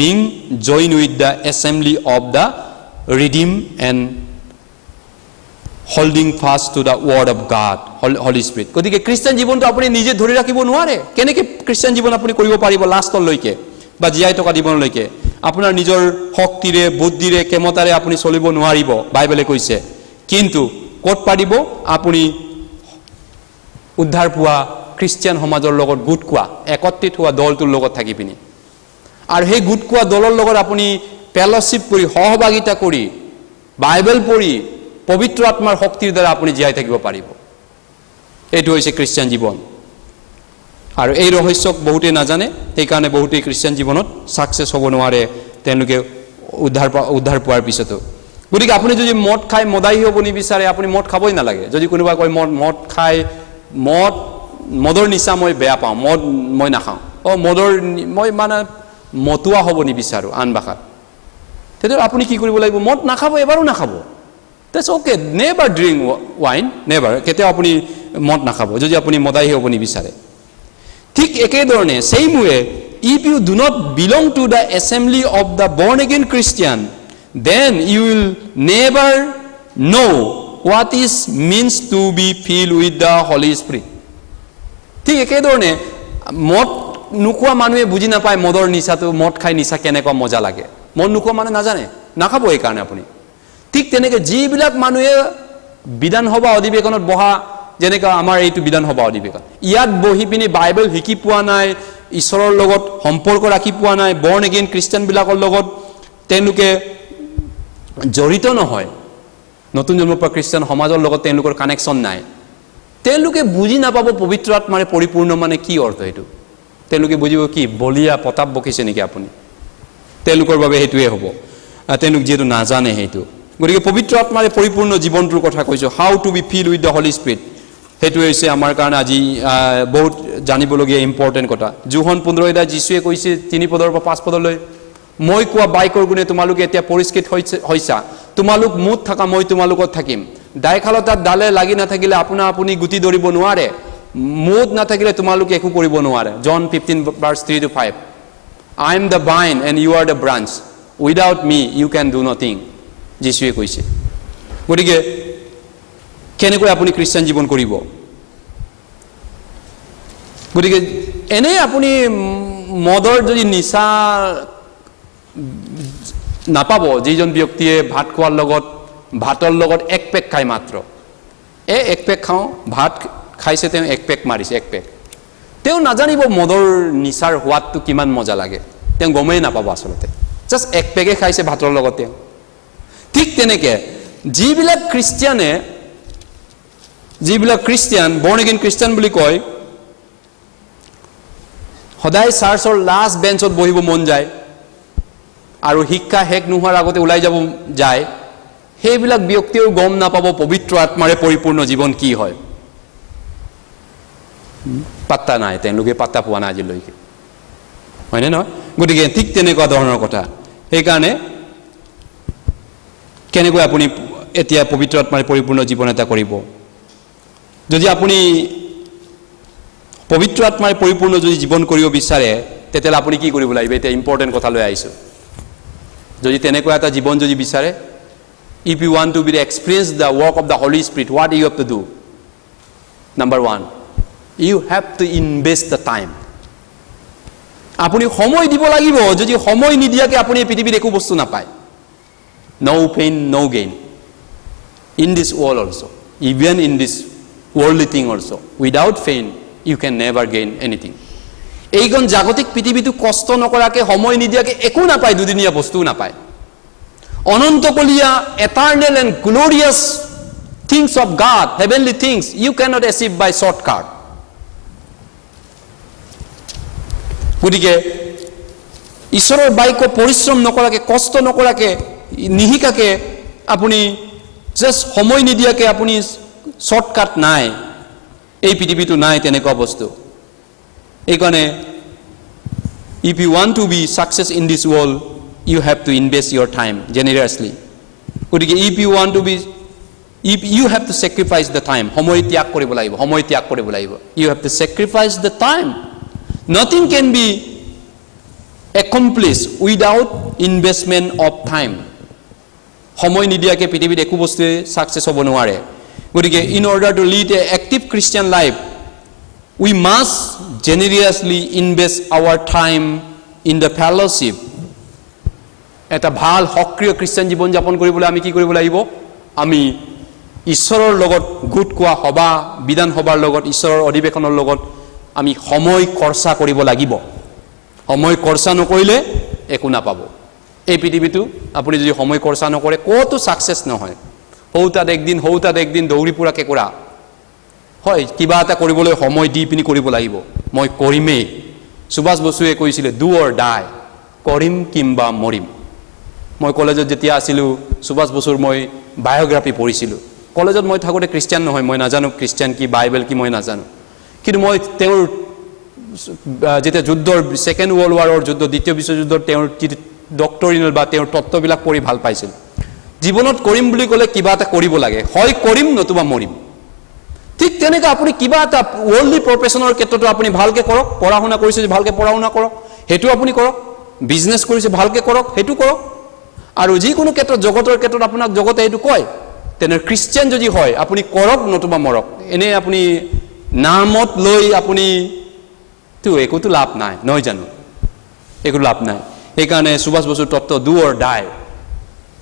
being joined with the assembly of the redeemed and holding fast to the word of God, Holy Spirit. গতিকে খ্ৰীষ্টান জীৱনটো আপুনি নিজে ধৰি ৰাখিব নোৱাৰে। কেনেকৈ খ্ৰীষ্টান জীৱন আপুনি কৰিব পাৰিব লাষ্টলৈকে বা জীয়াই থকা জীৱনলৈকে? আপোনাৰ নিজৰ শক্তিৰে বুদ্ধিৰে ক্ষমতাৰে আপুনি চলিব নোৱাৰিব, বাইবেলে কৈছে। কিন্তু ক'ত পাৰিব? আপুনি উদ্ধাৰ পোৱা খ্ৰীষ্টিয়ান সমাজৰ লগত গোট খোৱা, একত্ৰিত হোৱা দলটোৰ লগত থাকি পিনি, আৰু সেই গোট খোৱা দলৰ লগত আপুনি ফেলোশ্বিপ কৰি সহভাগিতা কৰি বাইবেল পঢ়ি পবিত্ৰ আত্মাৰ শক্তিৰ দ্বাৰা আপুনি জীয়াই থাকিব পাৰিব। এইটো হৈছে খ্ৰীষ্টিয়ান জীৱন। আৰু এই ৰহস্যক বহুতে নাজানে, সেইকাৰণে বহুতে খ্ৰীষ্টিয়ান জীৱনত সাকসেছ হ'ব নোৱাৰে তেওঁলোকে উদ্ধাৰ পোৱাৰ পিছতো। গতিকে আপুনি যদি মদ খাই মদাহী হ'ব নিবিচাৰে, আপুনি মদ খাবই নালাগে। যদি কোনোবা কয় মদ খাই মদৰ নিচা মই বেয়া পাওঁ, মদ মই নাখাওঁ, মই মানে মতুৱা হ'ব নিবিচাৰোঁ আন ভাষাত, তেতিয়াহ'লে আপুনি কি কৰিব লাগিব? মদ নাখাব, এবাৰো নাখাব। That's okay. Never drink wine. Never. কেতিয়াও আপুনি মদ নাখাব যদি আপুনি মদাহী হ'ব নিবিচাৰে। ঠিক একেধৰণে same way, if you do not belong to the assembly of the born again Christian, then you will never know what is means to be filled with the Holy Spirit. ঠিক একেধৰণে মদ নোখোৱা মানুহে বুজি নাপায় মদৰ নিচাটো, মদ খাই নিচা কেনেকুৱা মজা লাগে। মদ নোখোৱা মানে নাজানে, নাখাব এইকাৰণে আপুনি। ঠিক তেনেকৈ যিবিলাক মানুহে বিধানসভা অধিৱেশনত বহা, যেনেকৈ আমাৰ এইটো বিধানসভা অধিৱেশন, ইয়াত বহি পিনি বাইবেল শিকি পোৱা নাই, ঈশ্বৰৰ লগত সম্পৰ্ক ৰাখি পোৱা নাই, বৰ্ণ এগেইন খ্ৰীষ্টানবিলাকৰ লগত তেওঁলোকে জড়িত নহয়, নতুন জন্ম পোৱা খ্ৰীষ্টান সমাজৰ লগত তেওঁলোকৰ কানেকশ্যন নাই, তেওঁলোকে বুজি নাপাব পবিত্ৰ আত্মাৰে পৰিপূৰ্ণ মানে কি অৰ্থ। এইটো তেওঁলোকে বুজিব কি বলিয়া প্ৰতাপ বকিছে নেকি আপুনি, তেওঁলোকৰ বাবে সেইটোৱে হ'ব, তেওঁলোক যিহেতু নাজানে সেইটো। গতিকে পবিত্ৰ আত্মাৰে পৰিপূৰ্ণ জীৱনটোৰ কথা কৈছোঁ, how to be fill with the holy spirit, সেইটোৱে হৈছে আমাৰ কাৰণে আজি বহুত জানিবলগীয়া ইম্পৰ্টেণ্ট কথা। যোহন 15 যীশুৱে কৈছে 3 পদৰ পৰা 5 পদলৈ, মই কোৱা বাইকৰ গুণে তোমালোকে এতিয়া পৰিষ্কৃত হৈছা, তোমালোক মোত থাকা, মই তোমালোকত থাকিম। দাইখালতাত ডালে লাগি নাথাকিলে আপুনি গুটি ধৰিব নোৱাৰে, মোত নাথাকিলে তোমালোকে একো কৰিব নোৱাৰে। জন 15:3-5, I am the vine and you are the branch, without me you can do nothing, যীশুৱে কৈছে। গতিকে কেনেকৈ আপুনি খ্ৰীষ্টান জীৱন কৰিব? গতিকে এনেই আপুনি মদৰ যদি নিচা নাপাব, যিজন ব্যক্তিয়ে ভাত খোৱাৰ লগত ভাতৰ লগত 1 পেক খায় মাত্ৰ, 1 পেক খাওঁ, ভাত খাইছে তেওঁ 1 পেক মাৰিছে, 1 পেক, তেওঁ নাজানিব মদৰ নিচাৰ সোৱাদটো কিমান মজা লাগে, তেওঁ গমেই নাপাব আচলতে, জাষ্ট 1 পেকে খাইছে ভাতৰ লগত তেওঁ। ঠিক তেনেকৈ যিবিলাক খ্ৰীষ্টিয়ান বৰ্ণ এগেইন খ্ৰীষ্টিয়ান বুলি কয়, সদায় চাৰ্চৰ লাষ্ট বেঞ্চত বহিব মন যায় আৰু শিক্ষা শেষ নোহোৱাৰ আগতে ওলাই যাব যায়, সেইবিলাক ব্যক্তিও গম নাপাব পবিত্ৰ আত্মাৰে পৰিপূৰ্ণ জীৱন কি হয়। পাত্তা নাই, তেওঁলোকে পাত্তা পোৱা নাই আজিলৈকে, হয়নে নহয়? গতিকে ঠিক তেনেকুৱা ধৰণৰ কথা। সেইকাৰণে কেনেকৈ আপুনি এতিয়া পবিত্ৰ আত্মাৰে পৰিপূৰ্ণ জীৱন এটা কৰিব? যদি আপুনি পবিত্ৰ আত্মাৰে পৰিপূৰ্ণ যদি জীৱন কৰিব বিচাৰে, তেতিয়াহ'লে আপুনি কি কৰিব লাগিব? এতিয়া ইম্পৰ্টেণ্ট কথা লৈ আহিছোঁ। যদি তেনেকুৱা এটা জীৱন যদি বিচাৰে, if you want to be experience the work of the Holy Spirit, what you have to do? Number 1, you have to invest the time. আপুনি সময় দিব লাগিব। যদি সময় নিদিয়াকে আপুনি পৃথিৱীত একো বস্তু নাপায়। No pain, no gain. In this world also, even in this worldly thing also, without pain, you can never gain anything. এইখন জাগতিক পৃথিৱীটো কষ্ট নকৰাকে সময় নিদিয়াকে একো নাপায়, দুদিনীয়া বস্তুও নাপায়। অনন্তকলীয়া eternal and glorious things of God, heavenly things, you cannot achieve by shortcut. গতিকে ঈশ্বৰৰ বাক্য পৰিশ্ৰম নকৰাকে, কষ্ট নকৰাকে, নিহিকাকে আপুনি জাষ্ট সময় নিদিয়াকে আপুনি শৰ্টকাট নাই, এই পৃথিৱীটো নাই তেনেকুৱা বস্তু। এইকাৰণে if you want to be success in this world, you have to invest your time generously. গতিকে if you have to sacrifice the time, সময় ত্যাগ কৰিব লাগিব, সময় ত্যাগ কৰিব লাগিব। You have to sacrifice the time. Nothing can be accomplish without investment of time. সময় নিদিয়াকে পৃথিৱীত একো বস্তু সাকসেস হ'ব নোৱাৰে গতিকে in order to lead a active Christian life we must generously invest our time in the fellowship. এটা ভাল সক্ৰিয় খ্ৰীষ্টান জীৱন যাপন কৰিবলৈ আমি কি কৰিব লাগিব আমি ঈশ্বৰৰ লগত গুট কোৱা হবা বিধান হবাৰ লগত ঈশ্বৰৰ অধিবেশনৰ লগত আমি সময় খৰচা কৰিব লাগিব সময় খৰচা নকৰিলে একো নাপাব এই পৃথিৱীটো আপুনি যদি সময় খৰচা নকৰে কতো সাকসেস নহয় হৌতাত একদিন দৌৰি পুৰা কেকুৰা হয় কিবা এটা কৰিবলৈ সময় দি পিনি কৰিব লাগিব মই কৰিমেই সুভাষ বসুৱে কৈছিলে ডু অৰ ডাই কৰিম কিম্বা মৰিম মই কলেজত যেতিয়া আছিলো সুভাষ বসুৰ মই বায়োগ্ৰাফি পঢ়িছিলো কলেজত মই থাকোতে খ্ৰীষ্টিয়ান নহয় মই নাজানো খ্ৰীষ্টিয়ান কি বাইবেল কি মই নাজানো কিন্তু মই তেওঁৰ যেতিয়া যুদ্ধৰ সেকেন্ড ওয়াৰ্ল্ড ওয়াৰৰ যুদ্ধ দ্বিতীয় বিশ্বযুদ্ধৰ তেওঁৰ ডক্টৰিনেল বা তেওঁৰ তত্ত্ববিলাক পঢ়ি ভাল পাইছিল জীৱনত কৰিম বুলি ক'লে কিবা এটা কৰিব লাগে হয় কৰিম নতুবা মৰিম ঠিক তেনেকা আপুনি কিবা এটা ওয়াৰ্ল্ডলি প্ৰফেশনৰ ক্ষেত্ৰটো আপুনি ভালকে কৰক পঢ়া শুনা কৰিছে ভালকে পঢ়া শুনা কৰক হেতু আপুনি কৰক বিজনেস কৰিছে ভালকে কৰক হেতু কৰক আৰু যিকোনো ক্ষেত্ৰত জগতৰ ক্ষেত্ৰত আপোনাক জগতে হেতু কয় তেনে খ্ৰীষ্টিয়ান যদি হয় আপুনি কৰক নতুবা মৰক এনে আপুনি নামত লৈ আপুনি তো একোটো লাভ নাই নহয় জানো একো লাভ নাই এইকাৰণে সুভাষ বসুৰ তত্ত্ব ডু অৰ ডাই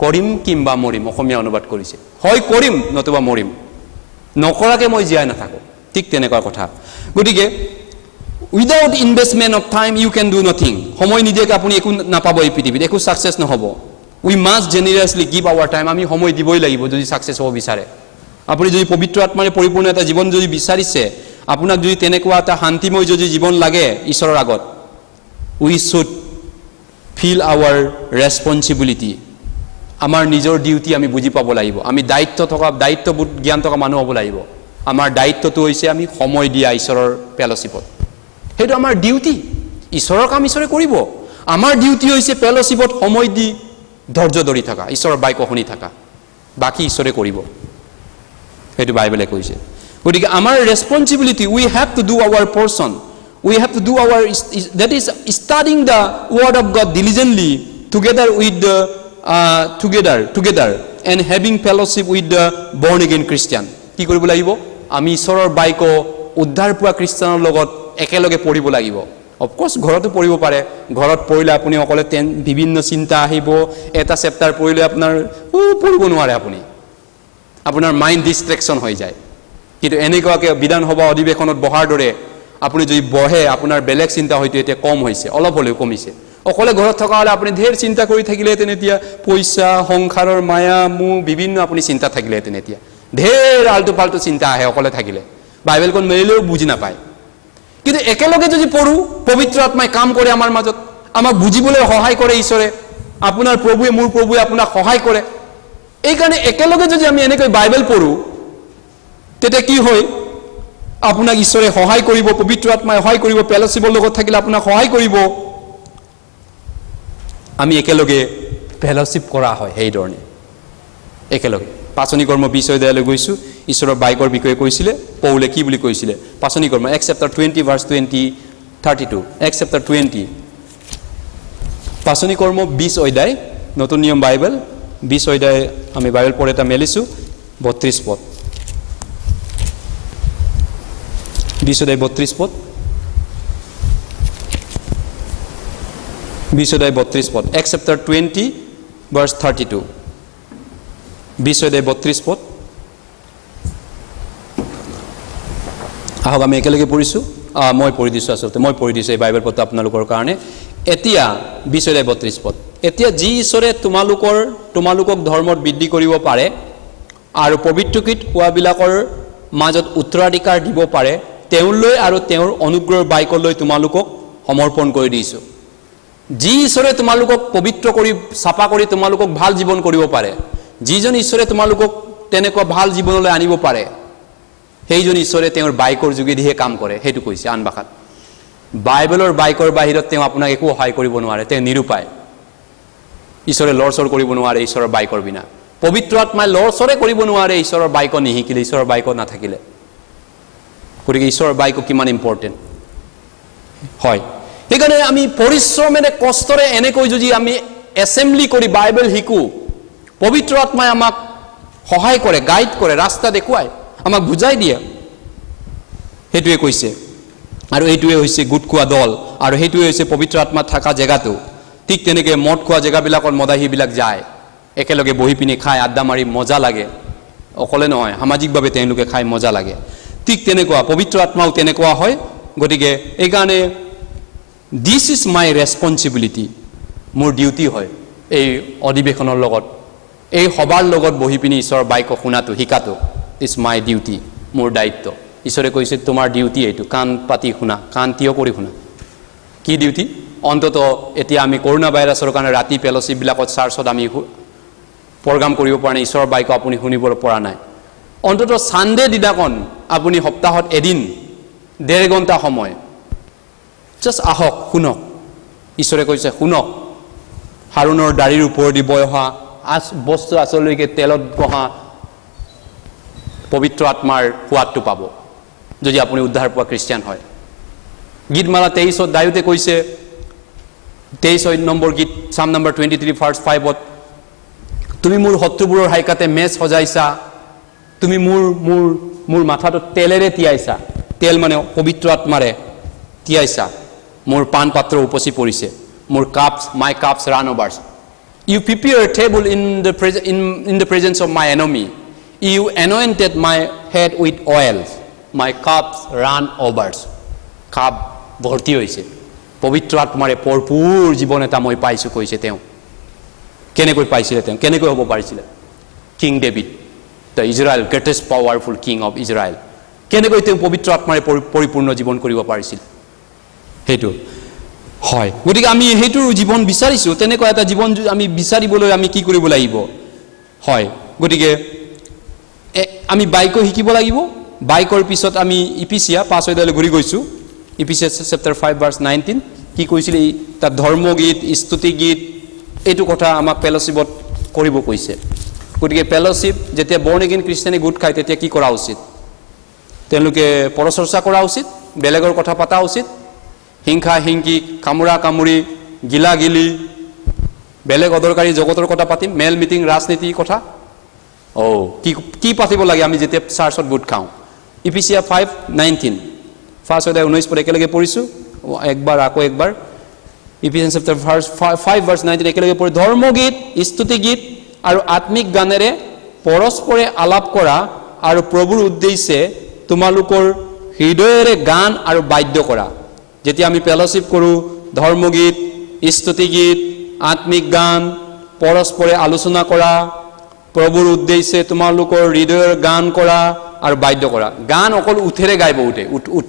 কৰিম কিম্বা মৰিম অসমীয়া অনুবাদ কৰিছে হয় কৰিম নতুবা মৰিম নকৰাকে মই জীয়াই নাথাকো ঠিক তেনেকুৱা কথা গতিকে without investment of time you can do nothing সময় নিদিয়াকে আপুনি একো নাপাব এই পৃথিৱীত একো সাকসেস নহব উই মাস্ট জেনাৰেছলি গিভ আৱাৰ টাইম আমি সময় দিবই লাগিব যদি সাকসেস হ'ব বিচাৰে আপুনি যদি পবিত্ৰ আত্মাৰে পৰিপূৰ্ণ এটা জীৱন যদি বিচাৰিছে আপোনাক যদি তেনেকুৱা এটা শান্তিময় যদি জীৱন লাগে ঈশ্বৰৰ আগত উই শুড ফিল আৱাৰ ৰেসপন্সিবিলিটি আমাৰ নিজৰ ডিউটি আমি বুজি পাব লাগিব আমি দায়িত্ববোধ জ্ঞান থকা মানুহ হ'ব লাগিব আমাৰ দায়িত্বটো হৈছে আমি সময় দিয়া ঈশ্বৰৰ ফেলোশিপত হেতু আমাৰ ডিউটি ঈশ্বৰৰ কাম ঈশ্বৰে কৰিব আমাৰ ডিউটি হৈছে ফেলোশিপত সময় দি ধৈৰ্য ধৰি থকা ঈশ্বৰৰ বাক্য শুনি থকা বাকি ঈশ্বৰে কৰিব হেতু বাইবেলে কৈছে গতিকে আমাৰ responsibility we have to do our person we have to do our that is studying the word of God diligently together with the together and having fellowship with the born again Christian কি কৰিব লাগিব আমি ঈশ্বৰৰ বাক্য উদ্ধাৰ পোৱা খ্ৰীষ্টানৰ লগত একেলগে পঢ়িব লাগিব of course ঘৰতো পঢ়িব পাৰে ঘৰত পঢ়িলে আপুনি অকলে বিভিন্ন চিন্তা আহিব এটা চেপ্টাৰ পঢ়িলে আপোনাৰ পঢ়িব নোৱাৰে আপোনাৰ মাইন্ড ডিস্ট্ৰেকশন হৈ যায় কিন্তু এনেকুৱাকে বিধান সভা অধিবেশনত বহাৰ দৰে আপুনি যদি বহে আপোনাৰ বেলেগ চিন্তা হয়তো এতিয়া কম হৈছে অলপ হলেও কমিছে অকলে ঘৰত থকা হলে আপুনি ঢেৰ চিন্তা কৰি থাকিলে তেতিয়া পইচা সংসাৰৰ মায়া মু বিভিন্ন আপুনি চিন্তা থাকিলে তেতিয়া ঢেৰ আলটু পাল্টু চিন্তা আহে অকলে থাকিলে বাইবেলখন মেলিলেও বুজি নাপায় কিন্তু একেলগে যদি পঢ়ো পবিত্ৰ আত্মাই কাম কৰে আমাৰ মাজত আমাক বুজিবলৈ সহায় কৰে ঈশ্বৰে আপোনাৰ প্ৰভুৱে মোৰ প্ৰভুৱে আপোনাক সহায় কৰে এই কাৰণে একেলগে যদি আমি এনেকৈ বাইবেল পঢ়ো তেতিয়া কি হয় আপোনাক ঈশ্বৰে সহায় কৰিব পবিত্ৰ আত্মাই সহায় কৰিব ফেলোশিপৰ লগত থাকিলে আপোনাক সহায় কৰিব আমি একেলগে ফেলোশিপ কৰা হয় এই ধৰণে একেলগে পাচনি কৰ্ম 20 অধ্যায়লৈ গৈছো ঈশ্বৰৰ বাক্যৰ বিষয়ে কৈছিলে পৌলে কি বুলি কৈছিলে পাচনি কৰ্ম Acts chapter 20 verse 32 Acts chapter 20 পাচনি কৰ্ম 20 অধ্যায় নতুন নিয়ম বাইবেল 20 অধ্যায় আমি বাইবেল পঢ়ে এটা মেলিছো 32 পদ 20 অধ্যায় 32 পদ 20 অধ্যায় 32 পদ Acts chapter 20 verse 32 20 অধ্যায় 32 পদ আহক আমি একেলগে পঢ়িছো মই পঢ়ি দিছো আসলতে মই পঢ়ি দিছো এই বাইবেল পদটো আপোনালোকৰ কাৰণে এতিয়া 20 অধ্যায় 32 পদ এতিয়া যি ঈশ্বৰে তোমালোকক ধৰ্মত বৃদ্ধি কৰিব পাৰে আৰু পবিত্ৰকৃত হোৱাবিলাকৰ মাজত উত্তৰাধিকাৰ দিব পাৰে তেওঁলৈ আৰু তেওঁৰ অনুগ্ৰহৰ বাক্যলৈ তোমালোকক সমৰ্পণ কৰি দিছো যি ঈশ্বৰে তোমালোকক পবিত্ৰ কৰি সাফা কৰি তোমালোকক ভাল জীৱন কৰিব পাৰে যিজন ঈশ্বৰে তোমালোকক তেনেকুৱা ভাল জীৱনলৈ আনিব পাৰে সেইজন ঈশ্বৰে তেওঁৰ বাক্যৰ যোগেদিহে কাম কৰে হেতু কৈছে আন ভাষাত বাইবেলৰ বাক্যৰ বাহিৰত তেওঁ আপোনাক একো সহায় কৰিব নোৱাৰে তেওঁ নিৰুপায় ঈশ্বৰে লৰচৰ কৰিব নোৱাৰে ঈশ্বৰৰ বাক্যৰ বিনা পবিত্ৰ আত্মাই লৰচৰে কৰিব নোৱাৰে ঈশ্বৰৰ বাক্য নিহিকিলে ঈশ্বৰৰ বাক্য নাথাকিলে গতিকে ঈশ্বৰৰ বাক্য কিমান ইম্পৰ্টেন্ট হয় সেইকাৰণে আমি পৰিশ্ৰমেৰে কষ্টৰে এনেকৈ যদি আমি এছেম্বলি কৰি বাইবেল শিকো পবিত্ৰ আত্মাই আমাক সহায় কৰে গাইড কৰে ৰাস্তা দেখুৱায় আমাক বুজাই দিয়ে হেতুৱে কৈছে আৰু এইটোৱে হৈছে গুট খোৱা দল আৰু হেতুৱে হৈছে পবিত্ৰ আত্মা থকা জেগাটো ঠিক তেনেকৈ মদ খোৱা জেগাবিলাকত মদাহীবিলাক যায় একেলগে বহি পিনি খায় আড্ডা মাৰি মজা লাগে অকলে নহয় সামাজিকভাৱে তেওঁলোকে খাই মজা লাগে ঠিক তেনেকুৱা পবিত্ৰ আত্মাও তেনেকুৱা হয় গতিকে এইকাৰণে দিছ ইজ মাই ৰেছপঞ্চিবিলিটি মোৰ ডিউটি হয় এই অধিৱেশনৰ লগত এই সবাৰ লগত বহি পিনি ঈশ্বৰৰ বাক্য শুনাটো শিকাটো ইজ মাই ডিউটি মোৰ দায়িত্ব ঈশ্বৰে কৈছে তোমাৰ ডিউটি এইটো কাণ পাতি শুনা কাণ তিয় কৰি শুনা কি ডিউটি অন্তত এতিয়া আমি কৰোনা ভাইৰাছৰ কাৰণে ৰাতি ফেলোশ্বিপবিলাকত চাৰ্চত আমি প্ৰগ্ৰাম কৰিব পৰা নাই ঈশ্বৰৰ বাক্য আপুনি শুনিব পৰা নাই অন্তত সানডে দিনাখন আপুনি সপ্তাহত এদিন 1.5 ঘণ্টা সময় জাস্ট আহক শুনক ঈশ্বৰে কৈছে শুনক হাৰুনৰ দাড়িৰ ওপৰেদি বৈ অহা বস্তু আচললৈকে তেলত গহা পবিত্ৰ আত্মাৰ সোৱাদটো পাব যদি আপুনি উদ্ধাৰ পোৱা খ্ৰীষ্টিয়ান হয় গীতমালা 23ত দায়ুতে কৈছে 23 নম্বৰ গীত সাম নম্বৰ 23 ভাৰ্স 5ত তুমি মোৰ শত্ৰুবোৰৰ হাইকাতে মেজ সজাইছা তুমি মোৰ মাথাটো তেলেৰে তিয়াইছা তেল মানে পবিত্ৰ আত্মাৰে তিয়াইছা মোৰ পান পাত্ৰ উপচি পৰিছে মোৰ cups my cups run overs you prepare a table in the presence of my enemy you anointed my head with oil my cups run overs cup ভৰ্তি হৈছে পবিত্ৰ আত্মাৰে ভৰপূৰ জীৱন এটা মই পাইছোঁ কৈছে তেওঁ কেনেকৈ পাইছিলে তেওঁ কেনেকৈ হ'ব পাৰিছিলে king David the Israel greatest powerful king of Israel কেনেকৈ তেওঁ পবিত্ৰ আত্মাৰে পৰিপূৰ্ণ জীৱন কৰিব পাৰিছিল সেইটো হয় গতিকে আমি সেইটো জীৱন বিচাৰিছোঁ তেনেকুৱা এটা জীৱন আমি বিচাৰিবলৈ আমি কি কৰিব লাগিব হয় গতিকে আমি বাইক শিকিব লাগিব বাইকৰ পিছত আমি ইপিচিয়া 5 অধ্যায়লৈ ঘূৰি গৈছোঁ ইপিচিয়া চেপ্টাৰ 5 ভাৰ্স 19 কি কৈছিল তাত ধৰ্মগীত স্তুতি গীত এইটো কথা আমাক ফেলোশ্বিপত কৰিব কৈছে গতিকে ফেলোশ্বিপ যেতিয়া বৰ্ণ এগেইন খ্ৰীষ্টিয়ানে গোট খায় তেতিয়া কি কৰা উচিত তেওঁলোকে পৰচৰ্চা কৰা উচিত বেলেগৰ কথা পাতা উচিত হিংসা হিংকি কামুৰা কামুৰি গিলা গিলি বেলেগ অদৰকাৰী জগতৰ কথা পাতিম মেল মিটিং ৰাজনীতি কথা কি পাতিব লাগে আমি যেতিয়া চাৰ্চত গোট খাওঁ ইপিচিয়া 5:19 ফাৰ্ষ্ট অধ্যায় 19 পৰে একেলগে পঢ়িছোঁ একবাৰ আকৌ একবাৰ ইফিচিয়ান্স চেপ্টাৰ 5 ভাৰ্স 19 একেলগে পঢ়ি ধৰ্মগীত স্তুতি গীত আৰু আত্মিক গানেৰে পৰস্পৰে আলাপ কৰা আৰু প্ৰভুৰ উদ্দেশ্যে তোমালোকৰ হৃদয়েৰে গান আৰু বাদ্য কৰা যেতিয়া আমি ফেলোশ্বিপ কৰোঁ ধৰ্মগীত স্তুতি গীত আত্মিক গান পৰস্পৰে আলোচনা কৰা প্ৰভুৰ উদ্দেশ্যে তোমালোকৰ হৃদয়ৰ গান কৰা আৰু বাদ্য কৰা গান অকল উঠেৰে গাইব উঠ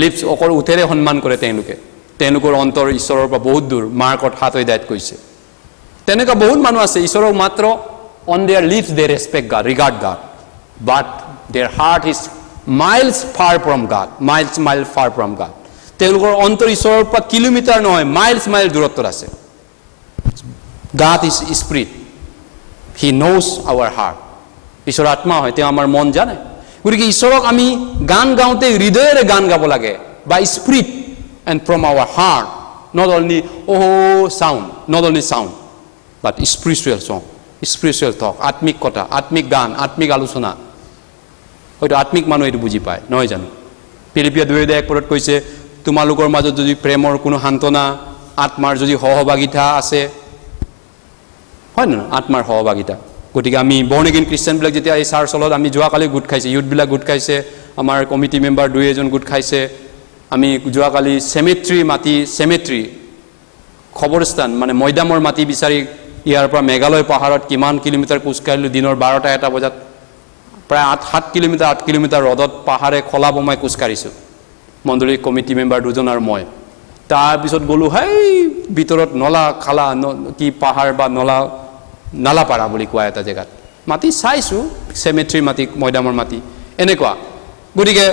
লিপছ অকল উঠেৰে সন্মান কৰে তেওঁলোকৰ অন্তৰ ঈশ্বৰৰ পৰা বহুত দূৰ মাৰ্কত 7 অধ্যায়ত কৈছে তেনেকুৱা বহুত মানুহ আছে ঈশ্বৰক মাত্ৰ on their lips they respect God regard God but their heart is miles far from God mile far from God তেওঁলোকৰ অন্তৰ ঈশ্বৰৰ পৰা কিলোমিটাৰ নহয় মাইল দূৰত্বত আছে God is spirit. He knows our heart. ঈশ্বৰ আত্মা হয় তেওঁ আমাৰ মন জানে গতিকে ঈশ্বৰক আমি গান গাওঁতে হৃদয়েৰে গান গাব লাগে by spirit and from our heart not only sound but spiritual song spiritual talk আত্মিক কথা আত্মিক গান আত্মিক আলোচনা হয়তো আত্মিক মানুহ এইটো বুজি পায় নহয় জানো ফিলিপিয়া 2:1 পদত কৈছে তোমালোকৰ মাজত যদি প্ৰেমৰ কোনো সান্তনা আত্মাৰ যদি সহভাগিতা আছে হয় না আত্মাৰ সহভাগিতা গতিকে আমি বৰ্ণ এগেইন খ্ৰীষ্টিয়ানবিলাক যেতিয়া এই চাৰ্চলত আমি যোৱাকালি গোট খাইছে ইউথবিলাক গোট খাইছে আমাৰ কমিটি মেম্বাৰ 2-এজন গোট খাইছে আমি যোৱাকালি চেমেট্ৰি খবৰস্থান মানে মৈদামৰ মাটি বিচাৰি ইয়াৰ পৰা মেঘালয় পাহাৰত কিমান কিলোমিটাৰ খোজকাঢ়িলোঁ দিনৰ 12টা বজাত প্ৰায় 7 কিলোমিটাৰ ৰ'দত পাহাৰে খলা বমাই খোজকাঢ়িছোঁ মণ্ডলীৰ কমিটি মেম্বাৰ 2জন আৰু মই তাৰপিছত গ'লোঁ ভিতৰত নলা খালা কি পাহাৰ বা নালাপাৰা বুলি কোৱা এটা জেগাত মাটি চাইছোঁ চেমেট্ৰিৰ মাটি মৈদামৰ মাটি এনেকুৱা গতিকে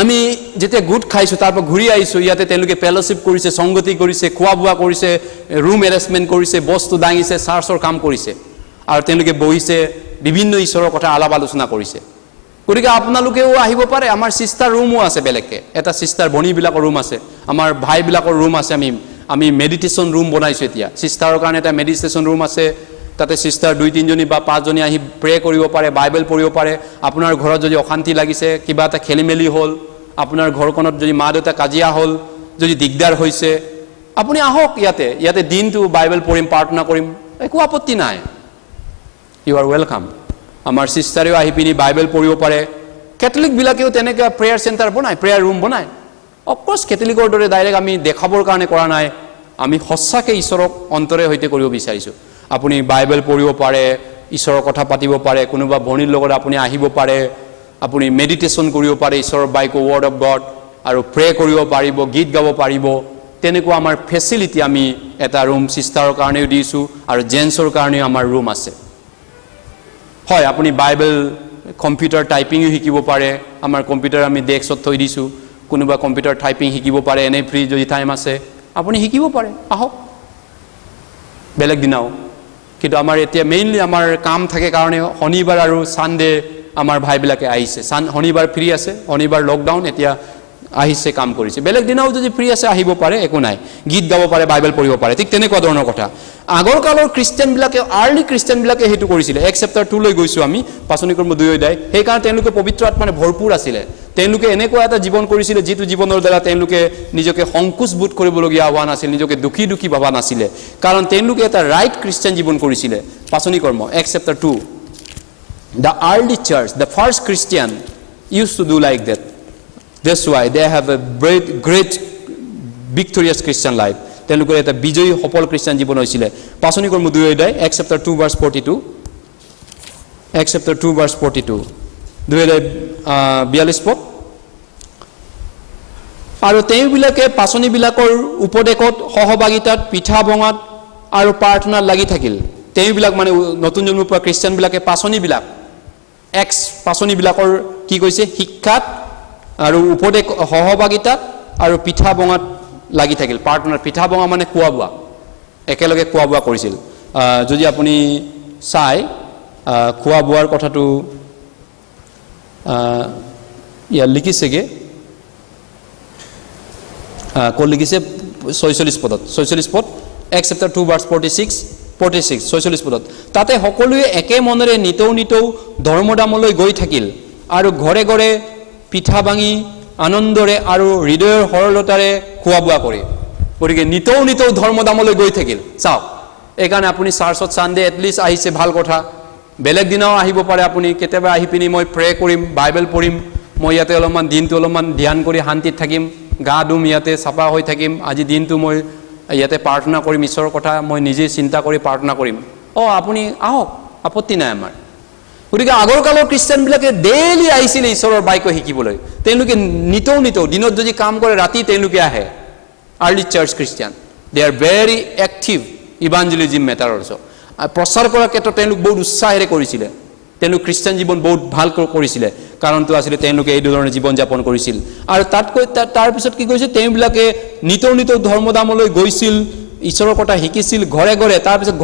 আমি যেতিয়া গোট খাইছোঁ তাৰ পৰা ঘূৰি আহিছোঁ ইয়াতে তেওঁলোকে ফেলোশ্বিপ কৰিছে সংগতি কৰিছে খোৱা বোৱা কৰিছে ৰুম এৰেঞ্জমেণ্ট কৰিছে বস্তু দাঙিছে চাৰ্চৰ কাম কৰিছে আৰু তেওঁলোকে বহিছে বিভিন্ন ঈশ্বৰৰ কথা আলাপ আলোচনা কৰিছে গতিকে আপোনালোকেও আহিব পাৰে আমাৰ সিস্টাৰ ৰুমো আছে বেলেগকে এটা সিস্টাৰ বনিবিলাকৰ ৰুম আছে আমাৰ ভাইবিলাকৰ ৰুম আছে আমি মেডিটেশন ৰুম বনাইছো এতিয়া সিস্টাৰৰ কাৰণে এটা মেডিটেশন ৰুম আছে তাতে সিস্টাৰ 2-3 জনী বা 5 জনী আহি প্ৰে কৰিব পাৰে বাইবেল পঢ়িব পাৰে আপোনাৰ ঘৰত যদি অশান্তি লাগিছে কিবা এটা খেলিমেলি হ'ল আপোনাৰ ঘৰখনত যদি মা দেউতা কাজিয়া হ'ল যদি দিগদাৰ হৈছে আপুনি আহক ইয়াতে দিনটো বাইবেল পঢ়িম প্ৰাৰ্থনা কৰিম একো আপত্তি নাই ইউ আৰ ওয়েলকাম আমাৰ সিস্টাৰেও আহি পিনি বাইবেল পঢ়িব পাৰে কেথলিক বিলাকেও তেনেকা প্ৰেয়াৰ চেণ্টাৰ বনায় প্ৰেয়াৰ ৰুম বনায় অফকোৰ্স কেথলিকৰ দৰে ডাইৰেক্ট আমি দেখাবৰ কাৰণে কৰা নাই আমি সঁচাকে ঈশ্বৰক অন্তৰে হৈতে কৰিব বিচাৰিছো আপুনি বাইবেল পঢ়িব পাৰে ঈশ্বৰৰ কথা পাতিব পাৰে কোনোবা ভনীৰ লগত আপুনি আহিব পাৰে আপুনি মেডিটেশন কৰিব পাৰে ঈশ্বৰৰ বাইক ওয়াৰ্ড অফ গড আৰু প্ৰে কৰিব পাৰিব গীত গাব পাৰিব তেনেকুৱা আমাৰ ফেসিলিটি আমি এটা ৰুম সিস্টাৰৰ কাৰণেও দিছো আৰু জেন্টছৰ কাৰণেও আমাৰ ৰুম আছে হয় আপুনি বাইবেল কম্পিউটাৰ টাইপিংও শিকিব পাৰে আমাৰ কম্পিউটাৰ আমি ডেস্কত থৈ দিছো কোনোবা কম্পিউটাৰ টাইপিং শিকিব পাৰে এনে ফ্ৰী যদি টাইম আছে আপুনি শিকিব পাৰে আহক বেলেগ দিনাও কিন্তু আমাৰ এতিয়া মেইনলি আমাৰ কাম থাকে কাৰণে শনিবাৰ আৰু সানডে আমাৰ ভাইবিলাকে আহিছে শনিবাৰ ফ্ৰী আছে শনিবাৰ লকডাউন এতিয়া আহিছে কাম কৰিছে বেলেগ দিনাও যদি ফ্ৰী আছে আহিব পাৰে একো নাই গীত গাব পাৰে বাইবেল পঢ়িব পাৰে ঠিক তেনেকুৱা ধৰণৰ কথা আগৰ কালৰ খ্ৰীষ্টিয়ান বিলাকে আৰ্লি খ্ৰীষ্টিয়ান বিলাকে হেতু কৰিছিল 1 চেপ্টাৰ 2 লৈ গৈছো আমি পাচনি কৰ্ম 2 অধ্যায় সেই কাৰণ তেওঁলোকে পবিত্ৰ আত্মাৰে ভৰপুৰ আছিল তেওঁলোকে এনেকুৱা এটা জীৱন কৰিছিল যেটো জীৱনৰ দ্বাৰা তেওঁলোকে নিজকে সংকোচ বোধ কৰিবলগীয়া হোৱা নাছিল নিজকে দুখী ভাবা নাছিল কাৰণ তেওঁলোকে এটা ৰাইট খ্ৰীষ্টিয়ান জীৱন কৰিছিল পাচনি কৰ্ম 1 chapter 2 The early church the first Christian used to do like that that's why they have a great victorious Christian life তেওঁলোকৰ এটা বিজয়ী সফল খ্ৰীষ্টিয়ান জীৱন হৈছিল পাচনি কৰ্ম 2 অধ্যায় 1 চেপ্টাৰ 2 ভাৰ্স 42 1 চেপ্টাৰ 2 ভাৰ্স 42 2 অধ্যায় 42 পদ আৰু তেওঁবিলাকে পাচনি বিলাকৰ উপদেশত সহভাগিতাত পিঠা বঙাত আৰু প্ৰাৰ্থনাত লাগি থাকিল তেওঁবিলাক মানে নতুন জন্মৰ পৰা খ্ৰীষ্টিয়ান বিলাকে পাচনি বিলাক পাচনি বিলাকৰ কি কৈছে শিক্ষাত আৰু উপদেশ সহভাগিতাত আৰু পিঠা বঙাত লাগি থাকিল প্ৰাৰ্থনাৰ পিঠা বঙা মানে খোৱা বোৱা একেলগে খোৱা বোৱা কৰিছিল যদি আপুনি চাই খোৱা বোৱাৰ কথাটো ইয়া লিখিছেগে কোন লিখিছে 46 পদত 46 পদ 1 চেপ্টাৰ 2 ভাৰ্স 46 পদত তাতে সকলোৱে একে মনেৰে নিতৌ ধৰ্মদামলৈ গৈ থাকিল আৰু ঘৰে ঘৰে পিঠা ভাঙি আনন্দৰে আৰু হৃদয়ৰ সৰলতাৰে খোৱা বোৱা কৰে গতিকে নিতৌ ধৰ্মদামলৈ গৈ থাকিল চাওক এই কাৰণে আপুনি চাৰ্চত সানডে এটলিষ্ট আহিছে ভাল কথা বেলেগ দিনাও আহিব পাৰে আপুনি কেতিয়াবা আহি পিনি মই প্ৰে কৰিম বাইবেল পঢ়িম মই ইয়াতে অলপমান দিনটো অলপমান ধ্যান কৰি শান্তিত থাকিম গা দুম ইয়াতে চাফা হৈ থাকিম আজি দিনটো মই ইয়াতে প্ৰাৰ্থনা কৰিম ঈশ্বৰৰ কথা মই নিজে চিন্তা কৰি প্ৰাৰ্থনা কৰিম আপুনি আহক আপত্তি নাই আমাৰ গতিকে আগৰ কালৰ খ্ৰীষ্টিয়ান বিলাকে ডেইলি আহিছিল ঈশ্বৰৰ বাক্য শিকিবলৈ তেওঁলোকে নিতৌ দিনত যদি কাম কৰে ৰাতি তেওঁলোকে আহে early church Christian they are very active evangelism matter also প্ৰচাৰ কৰাৰ ক্ষেত্ৰত তেওঁলোক বহুত উৎসাহেৰে কৰিছিল তেওঁলোক খ্ৰীষ্টিয়ান জীৱন বহুত ভাল কৰিছিল কাৰণটো আছিল তেওঁলোকে এই ধৰণৰ জীৱন যাপন কৰিছিল আৰু তাৰ পিছত কি কৈছে তেওঁবিলাকে নিতৌ ধৰ্মদামলৈ গৈছিল ঈশ্বৰৰ কথা শিকিছিল ঘৰে ঘৰে তাৰ পিছত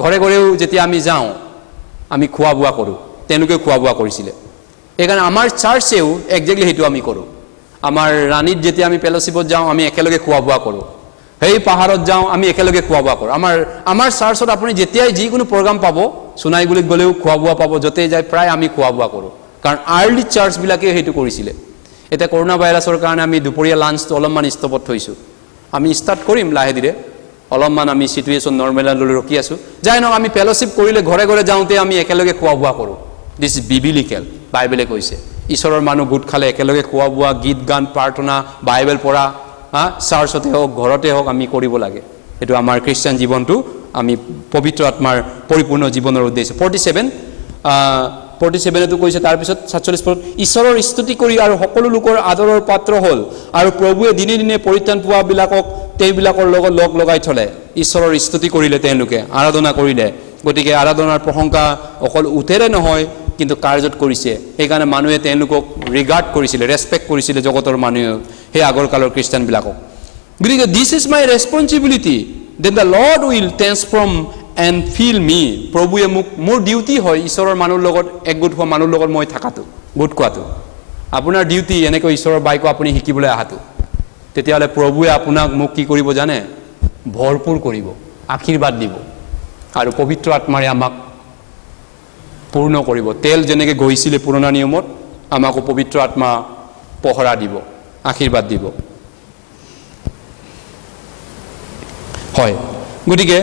ঘৰে ঘৰেও যেতিয়া আমি যাওঁ আমি খোৱা বোৱা কৰো তেওঁলোকে খোৱা বোৱা কৰিছিল এইকাৰণে আমাৰ চাৰ্চেও এক্স্যাক্টলি হেতু আমি কৰো আমাৰ ৰাণীত যেতিয়া আমি ফেলোশিপত যাওঁ আমি একেলগে খোৱা বোৱা কৰো হেই পাহাৰত যাওঁ আমি একেলগে খোৱা বোৱা কৰো আমাৰ চাৰ্চত আপুনি যেতিয়াই যিকোনো প্ৰগ্ৰাম পাব সুনাইগুলিত গলেও খোৱা বোৱা পাব যতে যায় প্ৰায় আমি খোৱা বোৱা কৰো কাৰণ আৰ্লি চাৰ্চ বিলাকে হেতু কৰিছিল এটা কৰোনা ভাইৰাছৰ কাৰণে আমি দুপৰীয়া লাঞ্চটো অলপমান ষ্টপত থৈছো আমি ষ্টাৰ্ট কৰিম লাহে ধীৰে অলপমান আমি সিচুৱেচন নৰমেল লৈ ৰখি আছো যাই ন আমি ফেলোশিপ কৰিলে ঘৰে ঘৰে যাওঁতে আমি একেলগে খোৱা বোৱা কৰো দিস ইজ বিবলিক্যাল বাইবেলে কৈছে ঈশ্বৰৰ মানুহ গোট খালে একেলগে খোৱা বোৱা গীত গান প্ৰাৰ্থনা বাইবেল পঢ়া চাৰ্চতে হোক ঘৰতে হোক আমি কৰিব লাগে এটো আমাৰ খ্ৰীষ্টিয়ান জীৱনটো আমি পবিত্ৰ আত্মাৰ পৰিপূৰ্ণ জীৱনৰ উদ্দেশ্য 47 এটো কৈছে তাৰ পিছত 47 পদ ঈশ্বৰৰ স্তুতি কৰি আৰু সকলো লোকৰ আদৰৰ পাত্ৰ হল আৰু প্ৰভুৱে দিনে দিনে পৰিত্ৰাণ পোৱা বিলাকক তেইবিলাকৰ লগত লগ লগাই থলে ঈশ্বৰৰ স্তুতি কৰিলে তেওঁলোকে আৰাধনা কৰিলে গতিকে আৰাধনাৰ প্ৰশংসা অকল উতেৰে নহয় কিন্তু কাৰ্যত কৰিছে এই কাৰণে মানুহে তেওঁলোকক ৰিগাৰ্ড কৰিছিল ৰেসপেক্ট কৰিছিল জগতৰ মানুহে হে আগৰ কালৰ খ্ৰীষ্টিয়ান বিলাকক গতিকে this is my responsibility that the Lord will transform and feel me. প্ৰভুৱে মোক মোৰ ডিউটি হয় ঈশ্বৰৰ মানুহৰ লগত একগোট হোৱা মানুহৰ লগত মই থাকাটো গোট কোৱাটো আপোনাৰ ডিউটি এনেকৈ ঈশ্বৰৰ বাক্য আপুনি শিকিবলৈ আহাটো তেতিয়াহ'লে প্ৰভুৱে আপোনাক মোক কি কৰিব জানে ভৰপূৰ কৰিব আশীৰ্বাদ দিব আৰু পবিত্ৰ আত্মাৰে আমাক পূৰ্ণ কৰিব তেল যেনেকৈ গৈছিলে পুৰণা নিয়মত আমাক পবিত্ৰ আত্মা পহৰা দিব আশীৰ্বাদ দিব হয় গতিকে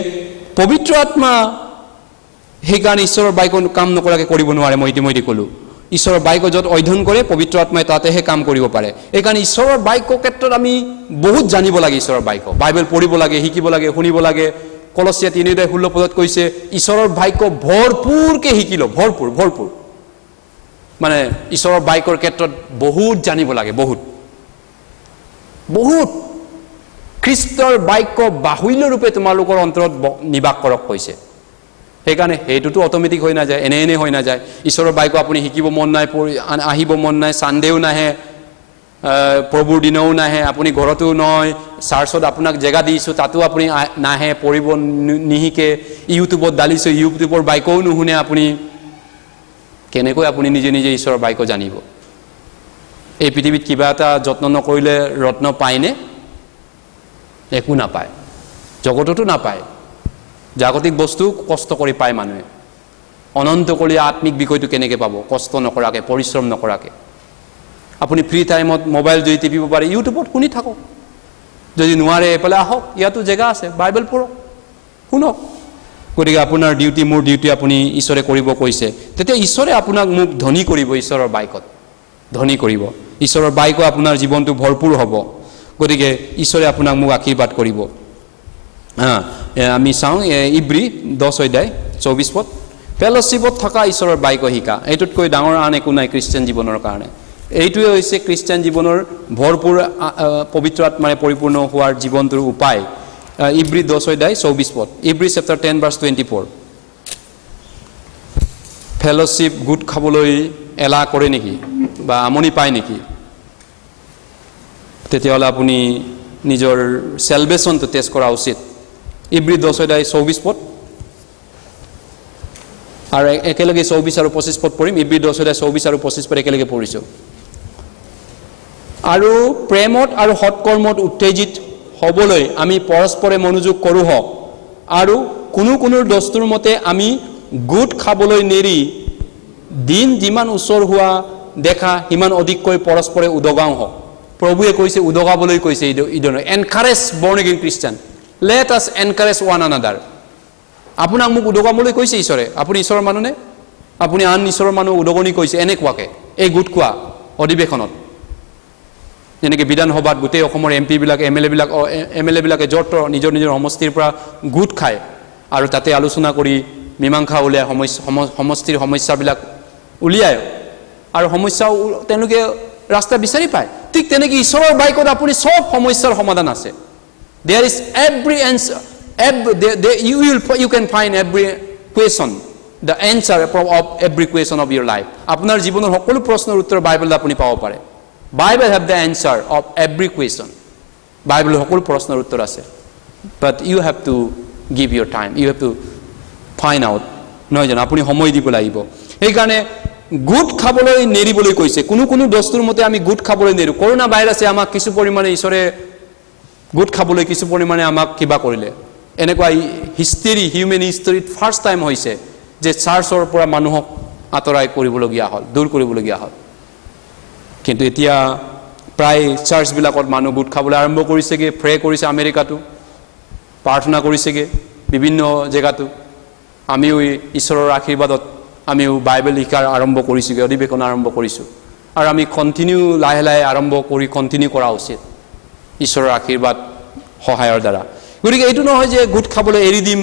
পবিত্ৰ আত্মা সেইকাৰণে ঈশ্বৰৰ বাক্য কাম নকৰাকৈ কৰিব নোৱাৰে মই ইতিমধ্যে ক'লো ঈশ্বৰৰ বাক্য য'ত অধ্যয়ন কৰে পবিত্ৰ আত্মাই তাতেহে কাম কৰিব পাৰে এইকাৰণে ঈশ্বৰৰ বাক্যৰ ক্ষেত্ৰত আমি বহুত জানিব লাগে ঈশ্বৰৰ বাক্য বাইবেল পঢ়িব লাগে শিকিব লাগে শুনিব লাগে কলছিয়া 3:16 পদত কৈছে ঈশ্বৰৰ বাক্য ভৰপূৰকৈ শিকিলো ভৰপূৰ মানে ঈশ্বৰৰ বাক্যৰ ক্ষেত্ৰত বহুত জানিব লাগে বহুত খ্ৰীষ্টৰ বাক্য বাহুল্য ৰূপে তোমালোকৰ অন্তৰত নিবাস কৰক কৈছে সেইকাৰণে হেইটোতো অটোমেটিক হৈ নাযায় এনে হৈ নাযায় ঈশ্বৰৰ বাক্য আপুনি শিকিব মন নাই আহিব মন নাই সানডেও নাহে প্ৰভুৰ দিনও নাহে আপুনি ঘৰতো নহয় চাৰ্চত আপোনাক জেগা দিছো তাতো আপুনি নাহে পঢ়িব নিহিকে ইউটিউবত দালিছো ইউটিউবৰ বাক্যও নুশুনে আপুনি কেনেকৈ আপুনি নিজে নিজে ঈশ্বৰৰ বাক্য জানিব এই পৃথিৱীত কিবা এটা যত্ন নকৰিলে ৰত্ন পায়নে একো নাপায় জগততো নাপায় জাগতিক বস্তু কষ্ট কৰি পায় মানুহে অনন্ত কৰি আত্মিক বিষয়টো কেনেকৈ পাব কষ্ট নকৰাকে পৰিশ্ৰম নকৰাকে আপুনি ফ্ৰী টাইমত মোবাইল যদি টিপিব পাৰে ইউটিউবত শুনি থাকক যদি নোৱাৰে এফালে আহক ইয়াতো জেগা আছে বাইবেল পঢ়ক শুনক গতিকে আপোনাৰ ডিউটি মোৰ ডিউটি আপুনি ঈশ্বৰে কৰিব কৈছে তেতিয়া ঈশ্বৰে আপোনাক মোক ধনী কৰিব ঈশ্বৰৰ বাক্যত ধনী কৰিব ঈশ্বৰৰ বাক্য আপোনাৰ জীৱনটো ভৰপূৰ হ'ব গতিকে ঈশ্বৰে আপোনাক মোক আশীৰ্বাদ কৰিব আমি চাওঁ ইব্ৰী 10:24 পদ ফেলোশ্বিপত থকা ঈশ্বৰৰ বাক্য শিকা এইটোতকৈ ডাঙৰ আন একো নাই খ্ৰীষ্টান জীৱনৰ কাৰণে এইটোৱে হৈছে খ্ৰীষ্টান জীৱনৰ ভৰপূৰ পবিত্ৰ আত্মাৰে পৰিপূৰ্ণ হোৱাৰ জীৱনটোৰ উপায় ইব্ৰী 10:24 পদ ইব্ৰী চেপ্টাৰ 10:24 ফেলোশ্বিপ গোট খাবলৈ এলাহ কৰে নেকি বা আমনি পায় নেকি তেতিয়াহ'লে আপুনি নিজৰ সেলভেশনটো টেষ্ট কৰা উচিত ইব্ৰী 10:24 পদ আৰু একেলগে 24 আৰু 25 পদ পঢ়িম ইব্ৰী 10:24 আৰু 25 পদ একেলগে পঢ়িছো আৰু প্ৰেমত আৰু সৎকৰ্মত উত্তেজিত হ'বলৈ আমি পৰস্পৰে মনোযোগ কৰোঁ হওক আৰু কোনো দস্তুৰ মতে আমি গোট খাবলৈ নেৰি দিন যিমান ওচৰ হোৱা দেখা সিমান অধিককৈ পৰস্পৰে উদগাওঁ হওক প্ৰভুৱে কৈছে উদগাবলৈ কৈছে ইদন এনকাৰেজ বৰ্ন এগেইন খ্ৰীষ্টান let us encourage one another আপোনাক মোক উদগাবলৈ কৈছে ঈশ্বৰে আপুনি ঈশ্বৰৰ মানুহে আপুনি আন ঈশ্বৰৰ মানুহ উদগনি কৈছে এনেকুৱাকে এই গোট খোৱা অধিৱেশনত যেনেকৈ বিধানসভাত গোটেই অসমৰ এমপি বিলাক এমএলএ বিলাকে য'ত নিজৰ সমষ্টিৰ পৰা গোট খায় আৰু তাতে আলোচনা কৰি মীমাংসা উলিয়াই সমষ্টিৰ সমস্যাবিলাক উলিয়ায় আৰু সমস্যা তেওঁলোকে ৰাস্তা বিচাৰি পায় ঠিক তেনেকৈ ঈশ্বৰৰ বাক্যত আপুনি সব সমস্যাৰ সমাধান আছে there is every answer you can find every question the answer of every question of your life আপোনাৰ জীৱনৰ সকলো প্ৰশ্নৰ উত্তৰ বাইবেলত আপুনি পাব পাৰে Bible have the answer of every question. Bible সকলো প্ৰশ্নৰ উত্তৰ আছে. But you have to give your time. You have to find out. নহয় জানো আপুনি সময় দিব লাগিব. সেইকাৰণে গোট খাবলৈ নেৰিবলৈ কৈছে. কোনো দস্তুৰ মতে আমি গোট খাবলৈ নেৰো. কৰোনা ভাইৰাছে আমাক কিছু পৰিমাণে ঈশ্বৰে গোট খাবলৈ কিছু পৰিমাণে আমাক কিবা কৰিলে. এনেকুৱা হিষ্টৰী হিউমেন হিষ্টৰীত ফাৰ্ষ্ট টাইম হৈছে যে চাৰ্চৰ পৰা মানুহক আঁতৰাই কৰিবলগীয়া হ'ল দূৰ কৰিবলগীয়া হ'ল কিন্তু এতিয়া প্ৰায় চাৰ্চবিলাকত মানুহ গোট খাবলৈ আৰম্ভ কৰিছেগে প্ৰে কৰিছে আমেৰিকাটো প্ৰাৰ্থনা কৰিছেগে বিভিন্ন জেগাটো আমিও ঈশ্বৰৰ আশীৰ্বাদত আমিও বাইবেল শিকাৰ আৰম্ভ কৰিছোগে অধিৱেশন আৰম্ভ কৰিছো আৰু আমি কন্টিনিউ লাহে আৰম্ভ কৰি কন্টিনিউ কৰা উচিত ঈশ্বৰৰ আশীৰ্বাদ সহায়ৰ দ্বাৰা গতিকে এইটো নহয় যে গোট খাবলৈ এৰি দিম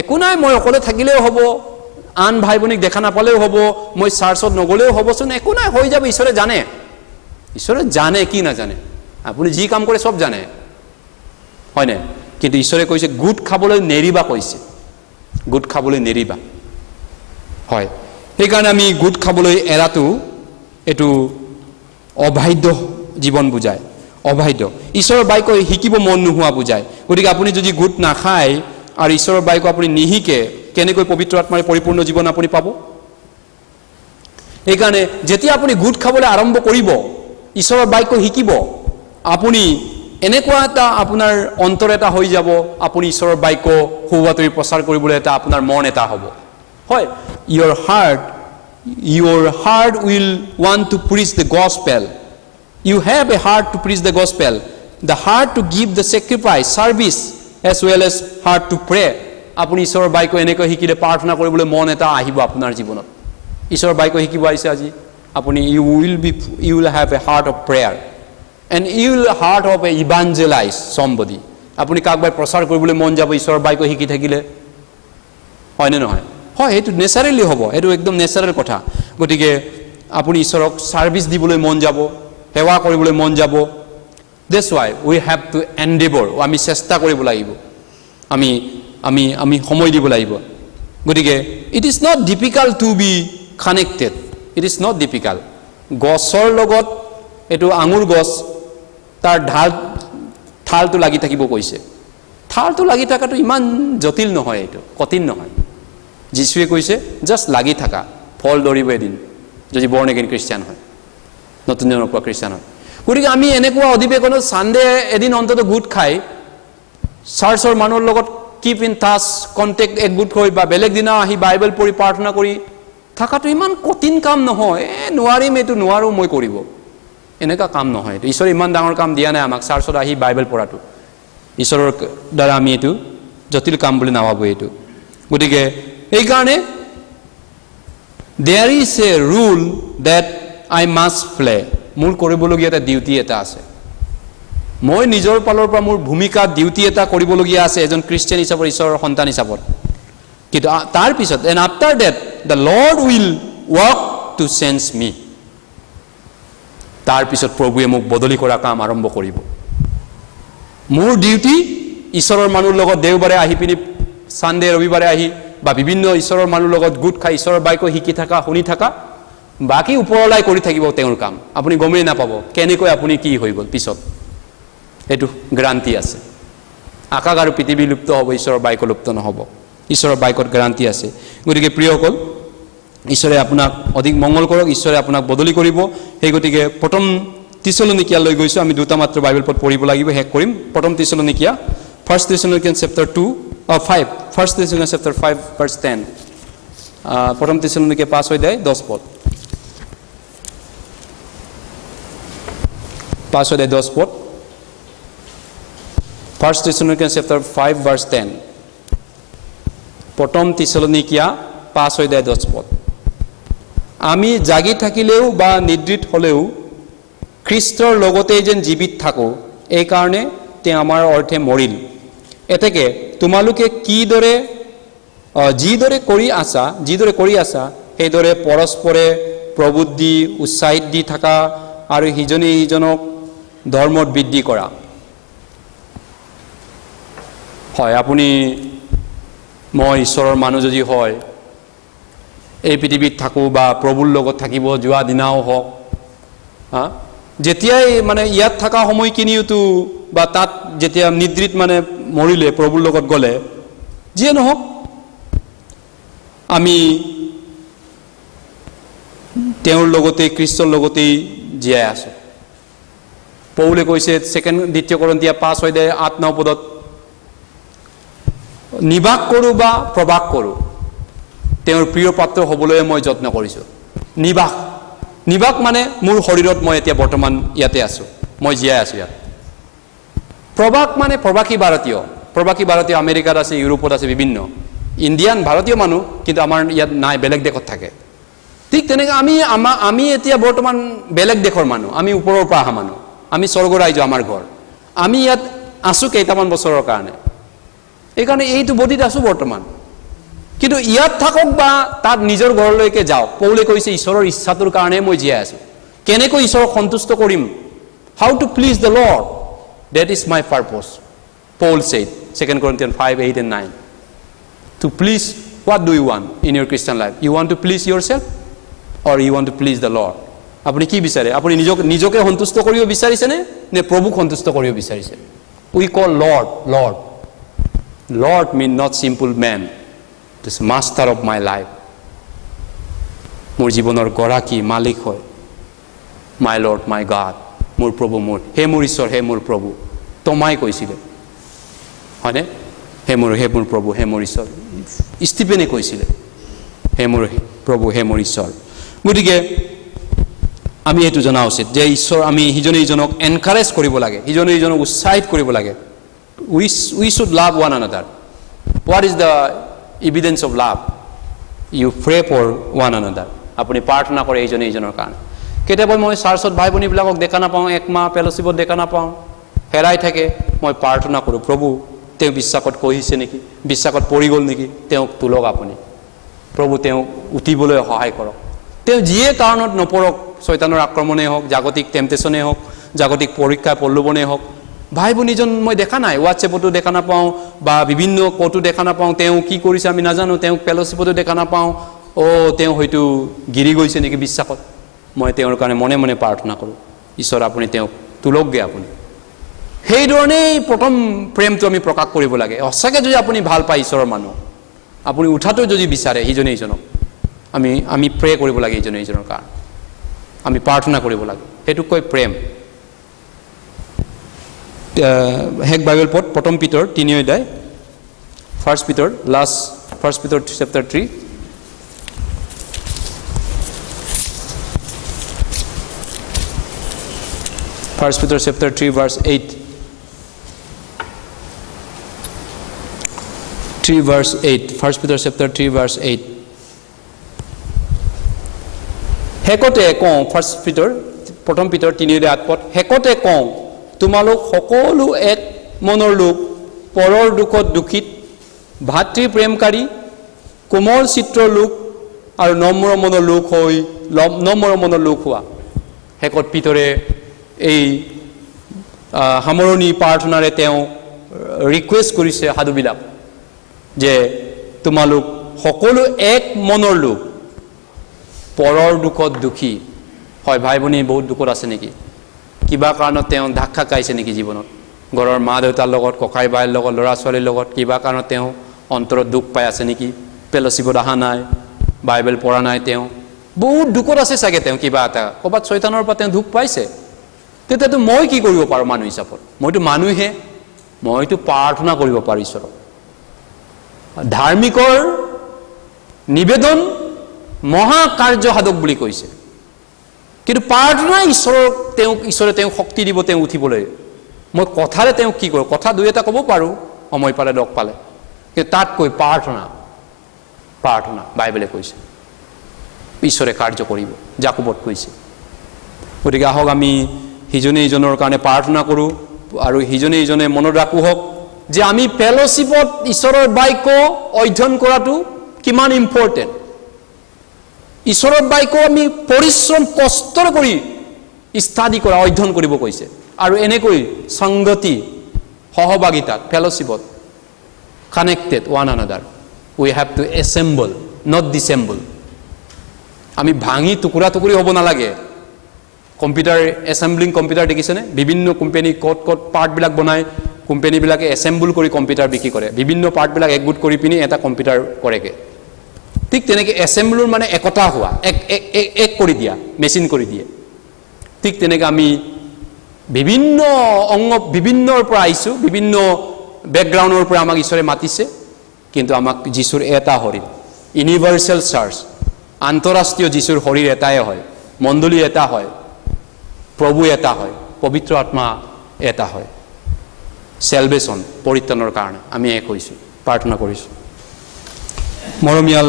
একো নাই মই অকলে থাকিলেও হ'ব আন ভাই ভনীক দেখা নাপালেও হ'ব মই চাৰ্চত নগলেও হ'বচোন একো নাই হৈ যাব ঈশ্বৰে জানে কি না জানে আপুনি যি কাম কৰে সব জানে হয় না কিন্তু ঈশ্বৰে কৈছে গোট খাবলৈ নেৰিবা কৈছে গোট খাবলৈ নেৰিবা হয় সেইকাৰণে আমি গোট খাবলৈ এৰাটো এটো অবাধ্য জীৱন বুজায় অবাধ্য ঈশ্বৰৰ বাক্য শিকিব মন নোহোৱা বুজায় গতিকে আপুনি যদি গোট নাখায় আৰু ঈশ্বৰৰ বাক্য আপুনি নিহিকে কেনেকৈ পবিত্ৰ আত্মাৰে পৰিপূৰ্ণ জীৱন আপুনি পাব এইকাৰণে যেতিয়া আপুনি গুড খাবলৈ আৰম্ভ কৰিব ঈশ্বৰৰ বাক্য শিকিব আপুনি এনেকুৱা এটা আপোনাৰ অন্তৰ এটা হৈ যাব আপুনি ঈশ্বৰৰ বাক্য সুবাতৰি প্ৰচাৰ কৰিবলৈ এটা আপোনাৰ মন এটা হ'ব হয় your heart will want to preach the gospel you have a heart to preach the gospel the heart to give the sacrifice service as well as heart to pray আপুনি ঈশ্বৰৰ বাক্য এনেকৈ শিকিলে প্ৰাৰ্থনা কৰিবলৈ মন এটা আহিব আপোনাৰ জীৱনত ঈশ্বৰৰ বাক্য শিকিব আহিছে আজি আপুনি you will have a heart of prayer and you will heart of a evangelize somebody আপুনি কাকবাই প্ৰচাৰ কৰিবলৈ মন যাব ঈশ্বৰৰ বাক্য শিকি থাকিলে হয় নে নহয় হয় এটো নেচাৰেলি হ'ব এটো একদম নেচাৰেল কথা গতিকে আপুনি ঈশ্বৰক সাৰ্ভিস দিবলৈ মন যাব সেৱা কৰিবলৈ মন যাব that's why we have to endeavor আমি চেষ্টা কৰিব লাগিব আমি সময় দিব লাগিব গতিকে it is not difficult to be connected it is not difficult গছৰ লগত এটো আঙুৰ গছ তাৰ ঠালটো লাগি থাকিব কৈছে ঠালটো লাগি থাকাটো ইমান জটিল নহয় এটো কঠিন নহয় যিশুৱে কৈছে জাস্ট লাগি থাকা ফল ধৰিব এদিন যদি বৰ্ণ এগেইন খ্ৰীষ্টিয়ান হয় নতুন জন্ম পোৱা খ্ৰীষ্টিয়ান হয় গতিকে আমি এনেকুৱা অধিবেশনত সানডে এদিন অন্তত গুড খাই চাৰ্চৰ মানুহৰ লগত কিপ ইন টাচ কন্টেক্ট এক গুড হৈ বা বেলেগ দিনা আহি বাইবেল পঢ়ি প্ৰাৰ্থনা কৰি থাকাটো ইমান কঠিন কাম নহয় নোৱাৰিম এটো নোৱাৰো মই কৰিব এনেকা কাম নহয় ঈশ্বৰে ইমান ডাঙৰ কাম দিয়া নাই আমাক চাৰ্চত আহি বাইবেল পঢ়াটো ঈশ্বৰৰ দ্বাৰা আমি এটো জটিল কাম বুলি নাভাবো এটো গতিকে এই কাৰণে there is a rule that I must play মোৰ কৰিবলগীয়া এটা ডিউটি এটা আছে মই নিজৰ পালৰ পৰা মোৰ ভূমিকা ডিউটি এটা কৰিবলগীয়া আছে এজন খ্ৰীষ্টিয়ান হিচাপে ঈশ্বৰৰ সন্তান হিচাপত কিন্তু তাৰ পিছত and after that the Lord will work to change me তাৰ পিছত প্ৰভুৱে মোক বদলি কৰা কাম আৰম্ভ কৰিব মোৰ ডিউটি ঈশ্বৰৰ মানুহৰ লগত দেওবাৰে আহি পিনি সানডে ৰবিবাৰে আহি বা বিভিন্ন ঈশ্বৰৰ মানুহৰ লগত গুড খাই ঈশ্বৰৰ বাক্য শিকি থাকা শুনি থাকা বাকি ওপৰলাই কৰি থাকিব তেওঁৰ কাম আপুনি গমেই নাপাব কেনেকৈ আপুনি কি হৈ গল পিছত এটো গ্যাৰান্টি আছে আকাশ আৰু পৃথিৱী লুপ্ত হ'ব ঈশ্বৰৰ বাক্য লুপ্ত নহব ঈশ্বৰৰ বাক্যত গ্যাৰান্টি আছে গতিকে প্ৰিয়সকল ঈশ্বৰে আপোনাক অধিক মংগল কৰক ঈশ্বৰে আপোনাক বদলি কৰিব সেই গতিকে প্ৰথম তেছালোনিকিয়া লৈ গৈছো আমি দুটা মাত্ৰ বাইবেল পদ পঢ়িব লাগিব হেক কৰিম প্ৰথম তেছালোনিকিয়া 1 Thessalonians chapter 2 or 5 1 Thessalonians chapter 5 verse 10 প্ৰথম তেছালোনিকিয়া 5 অধ্যায় 10 পদ 5 অধ্যায় 10 পদ 1 Thessalonians chapter 5 verse 10 প্ৰথম তেছালোনিকিয়া 5 অধ্যায় 10 পদ আমি জাগি থাকিলেও বা নিদ্ৰিত হলেও খ্ৰীষ্টৰ লগতে যেন জীৱিত থাকো এই কাৰণে তে আমাৰ অৰ্থে মৰিল এতেকে তোমালোকে যিদৰে কৰি আছা সেইদৰে পৰস্পৰে প্ৰবুদ্ধি উৎসাহিত দি থাকা আৰু হিজনে হিজনক ধৰ্মত বৃদ্ধি কৰা হয় আপুনি মই ঈশ্বৰৰ মানুহ যদি হয় এই পৃথিৱীত থাকো বা প্ৰভুৰ লগত থাকিব যোৱা দিনাও হওক যেতিয়াই মানে ইয়াত থকা সময়খিনিওতো বা তাত যেতিয়া নিদ্ৰিত মানে মৰিলে প্ৰভুৰ লগত গলে যিয়ে নহওক আমি তেওঁৰ লগতে খ্ৰীষ্টৰ লগতে জীয়াই আছো পৌলে কৈছে দ্বিতীয় কৰিন্থিয়া 5 অধ্যায় 8-9 পদত নিবাস কৰো বা প্ৰবাস কৰো তেওঁৰ প্ৰিয় পাত্ৰ হ'বলৈ মই যত্ন কৰিছো নিবাস মানে মোৰ শৰীৰত মই এতিয়া বৰ্তমান ইয়াতে আছো মই জীয়াই আছো ইয়াত প্ৰবাস মানে প্ৰবাসী ভাৰতীয় আমেৰিকাত আছে ইউৰোপত আছে বিভিন্ন ইণ্ডিয়ান ভাৰতীয় মানুহ কিন্তু আমাৰ ইয়াত নাই বেলেগ দেশত থাকে ঠিক তেনেকৈ আমি এতিয়া বৰ্তমান বেলেগ দেশৰ মানুহ আমি ওপৰৰ পৰা অহা মানুহ আমি স্বৰ্গ ৰাজ্য আমাৰ ঘৰ আমি ইয়াত আছো কেইটামান বছৰৰ কাৰণে এই কাৰণে এইটো বডিত আছো বৰ্তমান কিন্তু ইয়াত থাকক বা তাত নিজৰ ঘৰলৈকে যাওক পৌলে কৈছে ঈশ্বৰৰ ইচ্ছাটোৰ কাৰণে মই জীয়াই আছো কেনেকৈ ঈশ্বৰক সন্তুষ্ট কৰিম how to please the Lord that is my purpose Paul said 2 Corinthians 5:8 and 9 to please what do you want in your Christian life you want to please yourself or you want to please the Lord আপুনি কি বিচাৰে আপুনি নিজকে সন্তুষ্ট কৰিব বিচাৰিছে নে প্ৰভুক সন্তুষ্ট কৰিব বিচাৰিছে we call Lord Lord means not simple man, this master of my life. মোৰ জীৱনৰ গৰাকী মালিক হয় my Lord, my God, মোৰ প্ৰভু মোৰ হে মোৰ ঈশ্বৰ হে মোৰ প্ৰভু তোমাই কৈছিলে হয়নে হে মোৰ প্ৰভু হে মোৰ ঈশ্বৰ ষ্টিফেনে কৈছিলে হে মোৰ প্ৰভু হে মোৰ ঈশ্বৰ গতিকে আমি এটো জনা উচিত যে ঈশ্বৰ আমি হিজনে ইজনক এনকাৰেজ কৰিব লাগে হিজনে ইজনক উৎসাহিত কৰিব লাগে we should love one another. What is the evidence of love? You pray for one another. আপুনি প্ৰাৰ্থনা কৰে হিজনে ইজনৰ কাৰণে কেতিয়াবা মই চাৰ্চত ভাই ভনীবিলাকক দেখা নাপাওঁ একমাহ ফেলোশিপত দেখা নাপাওঁ হেৰাই থাকে মই প্ৰাৰ্থনা কৰোঁ প্ৰভু তেওঁ বিশ্বাসত কহিছে নেকি বিশ্বাসত পৰি গ'ল নেকি তেওঁক তুলক আপুনি প্ৰভু তেওঁক উঠিবলৈ সহায় কৰক তেওঁ যিয়ে কাৰণত নপৰক শয়তানৰ আক্ৰমণে হওক জাগতিক টেম্পটেশনে হওক জাগতিক পৰীক্ষা প্ৰলোভনে হওক ভাই ভনীজন মই দেখা নাই হোৱাটছএপতো দেখা নাপাওঁ বা বিভিন্ন কতো দেখা নাপাওঁ তেওঁ কি কৰিছে আমি নাজানো তেওঁ ফেলোশিপতো দেখা নাপাওঁ ও তেওঁ হয়তো গিৰি গৈছে নেকি বিশ্বাসত মই তেওঁৰ কাৰণে মনে মনে প্ৰাৰ্থনা কৰোঁ ঈশ্বৰ আপুনি তেওঁক তুলকগে আপুনি সেই ধৰণেই প্ৰথম প্ৰেমটো আমি প্ৰকাশ কৰিব লাগে সঁচাকৈ যদি আপুনি ভাল পায় ঈশ্বৰৰ মানুহ আপুনি উঠাটো যদি বিচাৰে হিজনে ইজনক আমি প্ৰে কৰিব লাগে ইজনে ইজনৰ কাৰণে আমি প্ৰাৰ্থনা কৰিব লাগে সেইটো কয় প্ৰেম হেক বাইবেল পঢ় প্ৰথম পিতৰ 3 অধ্যায় first Peter first Peter chapter 3 First Peter chapter 3 verse 8. 3 verse 8. First Peter chapter 3 verse 8. হেকতে কওঁ First Peter প্ৰথম পিতৰ 3:8 হেকতে কওঁ তোমালোক সকলো এক মনৰ লোক পৰৰ দুখত দুখিত ভাতৃ প্ৰেমকাৰী কোমল চিত্ৰৰ লোক আৰু নম্ৰ মনৰ লোক হোৱা হেকত পিতৰে এই হামৰণি প্ৰাৰ্থনাৰে তেওঁ ৰিকুৱেষ্ট কৰিছে সাধুবিলাক যে তোমালোক সকলো এক মনৰ লোক পৰৰ দুখত দুখী হয় ভাই ভনী বহুত দুখত আছে নেকি কিবা কাৰণত তেওঁ ধাক্কা খাইছে নেকি জীৱনত ঘৰৰ মা দেউতাৰ লগত ককাই ভাইৰ লগত ল'ৰা ছোৱালীৰ লগত কিবা কাৰণত তেওঁ অন্তৰত দুখ পাই আছে নেকি ফেলোশিপত অহা নাই বাইবেল পঢ়া নাই তেওঁ বহুত দুখত আছে চাগে তেওঁ কিবা এটা ক'ৰবাত শয়তানৰ পৰা তেওঁ দুখ পাইছে তেতিয়াতো মই কি কৰিব পাৰোঁ মানুহ হিচাপত মইতো মানুহে মইতো প্ৰাৰ্থনা কৰিব পাৰোঁ ঈশ্বৰক ধাৰ্মিকৰ নিবেদন মহা কাৰ্য সাধক বুলি কৈছে কিন্তু প্ৰাৰ্থনা ঈশ্বৰে তেওঁক শক্তি দিব তেওঁ উঠিবলৈ মই কথাৰে তেওঁক কি কৰোঁ কথা দুই এটা ক'ব পাৰোঁ সময় পালে লগ পালে কিন্তু তাত কৈ প্ৰাৰ্থনা বাইবেলে কৈছে ঈশ্বৰে কাৰ্য কৰিব জাকবত কৈছে গতিকে আহক আমি হিজনে ইজনৰ কাৰণে প্ৰাৰ্থনা কৰোঁ আৰু হিজনে ইজনে মনত ৰাখোঁ হওক যে আমি ফেলোশিপত ঈশ্বৰৰ বাক্য অধ্যয়ন কৰাটো কিমান ইম্পৰ্টেণ্ট ঈশ্বৰৰ বাক্য আমি পৰিশ্ৰম কষ্ট কৰি ষ্টাডি কৰা অধ্যয়ন কৰিব কৈছে আৰু এনেকৈ সংগতি সহভাগিতাত ফেলোশিপত connected one another we have to assemble not disassemble আমি ভাঙি টুকুৰা টুকুৰি হ'ব নালাগে কম্পিউটাৰ এছেম্বলিং কম্পিউটাৰ দেখিছেনে বিভিন্ন কোম্পানী ক'ত পাৰ্টবিলাক বনাই কোম্পানীবিলাকে এছেম্বল কৰি কম্পিউটাৰ বিক্ৰী কৰে বিভিন্ন পাৰ্টবিলাক একগোট কৰি পিনি এটা কম্পিউটাৰ কৰেগে ঠিক তেনেকৈ এছেম্বলৰ মানে একতা হোৱা এক কৰি দিয়া মেচিন কৰি দিয়ে ঠিক তেনেকৈ আমি বিভিন্ন অংগ বিভিন্নৰ পৰা আহিছোঁ বিভিন্ন বেকগ্ৰাউণ্ডৰ পৰা আমাক ঈশ্বৰে মাতিছে কিন্তু আমাক যীশুৰ এটা শৰীৰ ইউনিভাৰ্চেল চাৰ্চ আন্তঃৰাষ্ট্ৰীয় যীশুৰ শৰীৰ এটাই হয় মণ্ডলী এটা হয় প্ৰভু এটা হয় পবিত্ৰ আত্মা এটা হয় সেলভেশন পৰিত্ৰাণৰ কাৰণে আমি এক হৈছোঁ প্ৰাৰ্থনা কৰিছোঁ মৰমীয়াল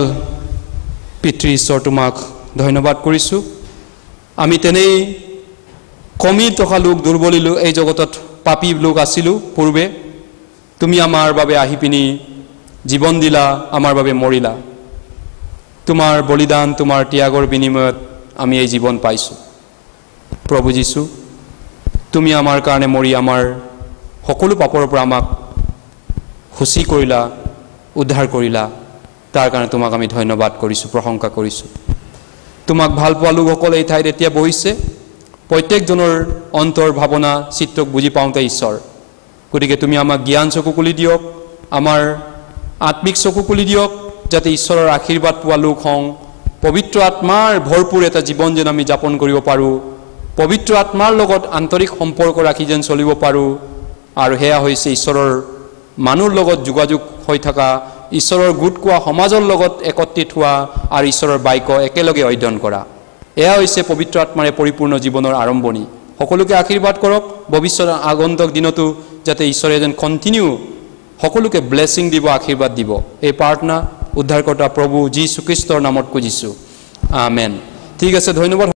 পিতৃ ঈশ্বৰ তোমাক ধন্যবাদ কৰিছোঁ আমি তেনেই কমি থকা লোক দুৰ্বলী লোক এই জগতত পাপী লোক আছিলোঁ পূৰ্বে তুমি আমাৰ বাবে আহি পিনি জীৱন দিলা আমাৰ বাবে মৰিলা তোমাৰ বলিদান তোমাৰ ত্যাগৰ বিনিময়ত আমি এই জীৱন পাইছোঁ প্ৰভু যীশু তুমি আমাৰ কাৰণে মৰি আমাৰ সকলো পাপৰ পৰা আমাক খুচি কৰিলা উদ্ধাৰ কৰিলা তাৰ কাৰণে তোমাক আমি ধন্যবাদ কৰিছোঁ প্ৰশংসা কৰিছোঁ তোমাক ভাল পোৱা লোকসকল এই ঠাইত এতিয়া বহিছে প্ৰত্যেকজনৰ অন্তৰ ভাৱনা চিত্তক বুজি পাওঁতে ঈশ্বৰ গতিকে তুমি আমাক জ্ঞান চকু খুলি দিয়ক আমাৰ আত্মিক চকু খুলি দিয়ক যাতে ঈশ্বৰৰ আশীৰ্বাদ পোৱা লোক হওঁ পবিত্ৰ আত্মাৰ ভৰপূৰ এটা জীৱন যেন আমি যাপন কৰিব পাৰোঁ পবিত্ৰ আত্মাৰ লগত আন্তৰিক সম্পৰ্ক ৰাখি যেন চলিব পাৰোঁ আৰু হেয়া হৈছে ঈশ্বৰৰ মানুহৰ লগত যোগাযোগ হৈ থকা ঈশ্বৰৰ গোট কোৱা সমাজৰ লগত একত্ৰিত হোৱা আৰু ঈশ্বৰৰ বাক্য একেলগে অধ্যয়ন কৰা এয়া হৈছে পবিত্ৰ আত্মাৰে পৰিপূৰ্ণ জীৱনৰ আৰম্ভণি সকলোকে আশীৰ্বাদ কৰক ভৱিষ্যত আগন্তুক দিনতো যাতে ঈশ্বৰে যেন কণ্টিনিউ সকলোকে ব্লেছিং দিব আশীৰ্বাদ দিব এই প্ৰাৰ্থনা উদ্ধাৰকৰ্তা প্ৰভু যীশু খ্ৰীষ্টৰ নামত খুজিছোঁ আমেন ঠিক আছে ধন্যবাদ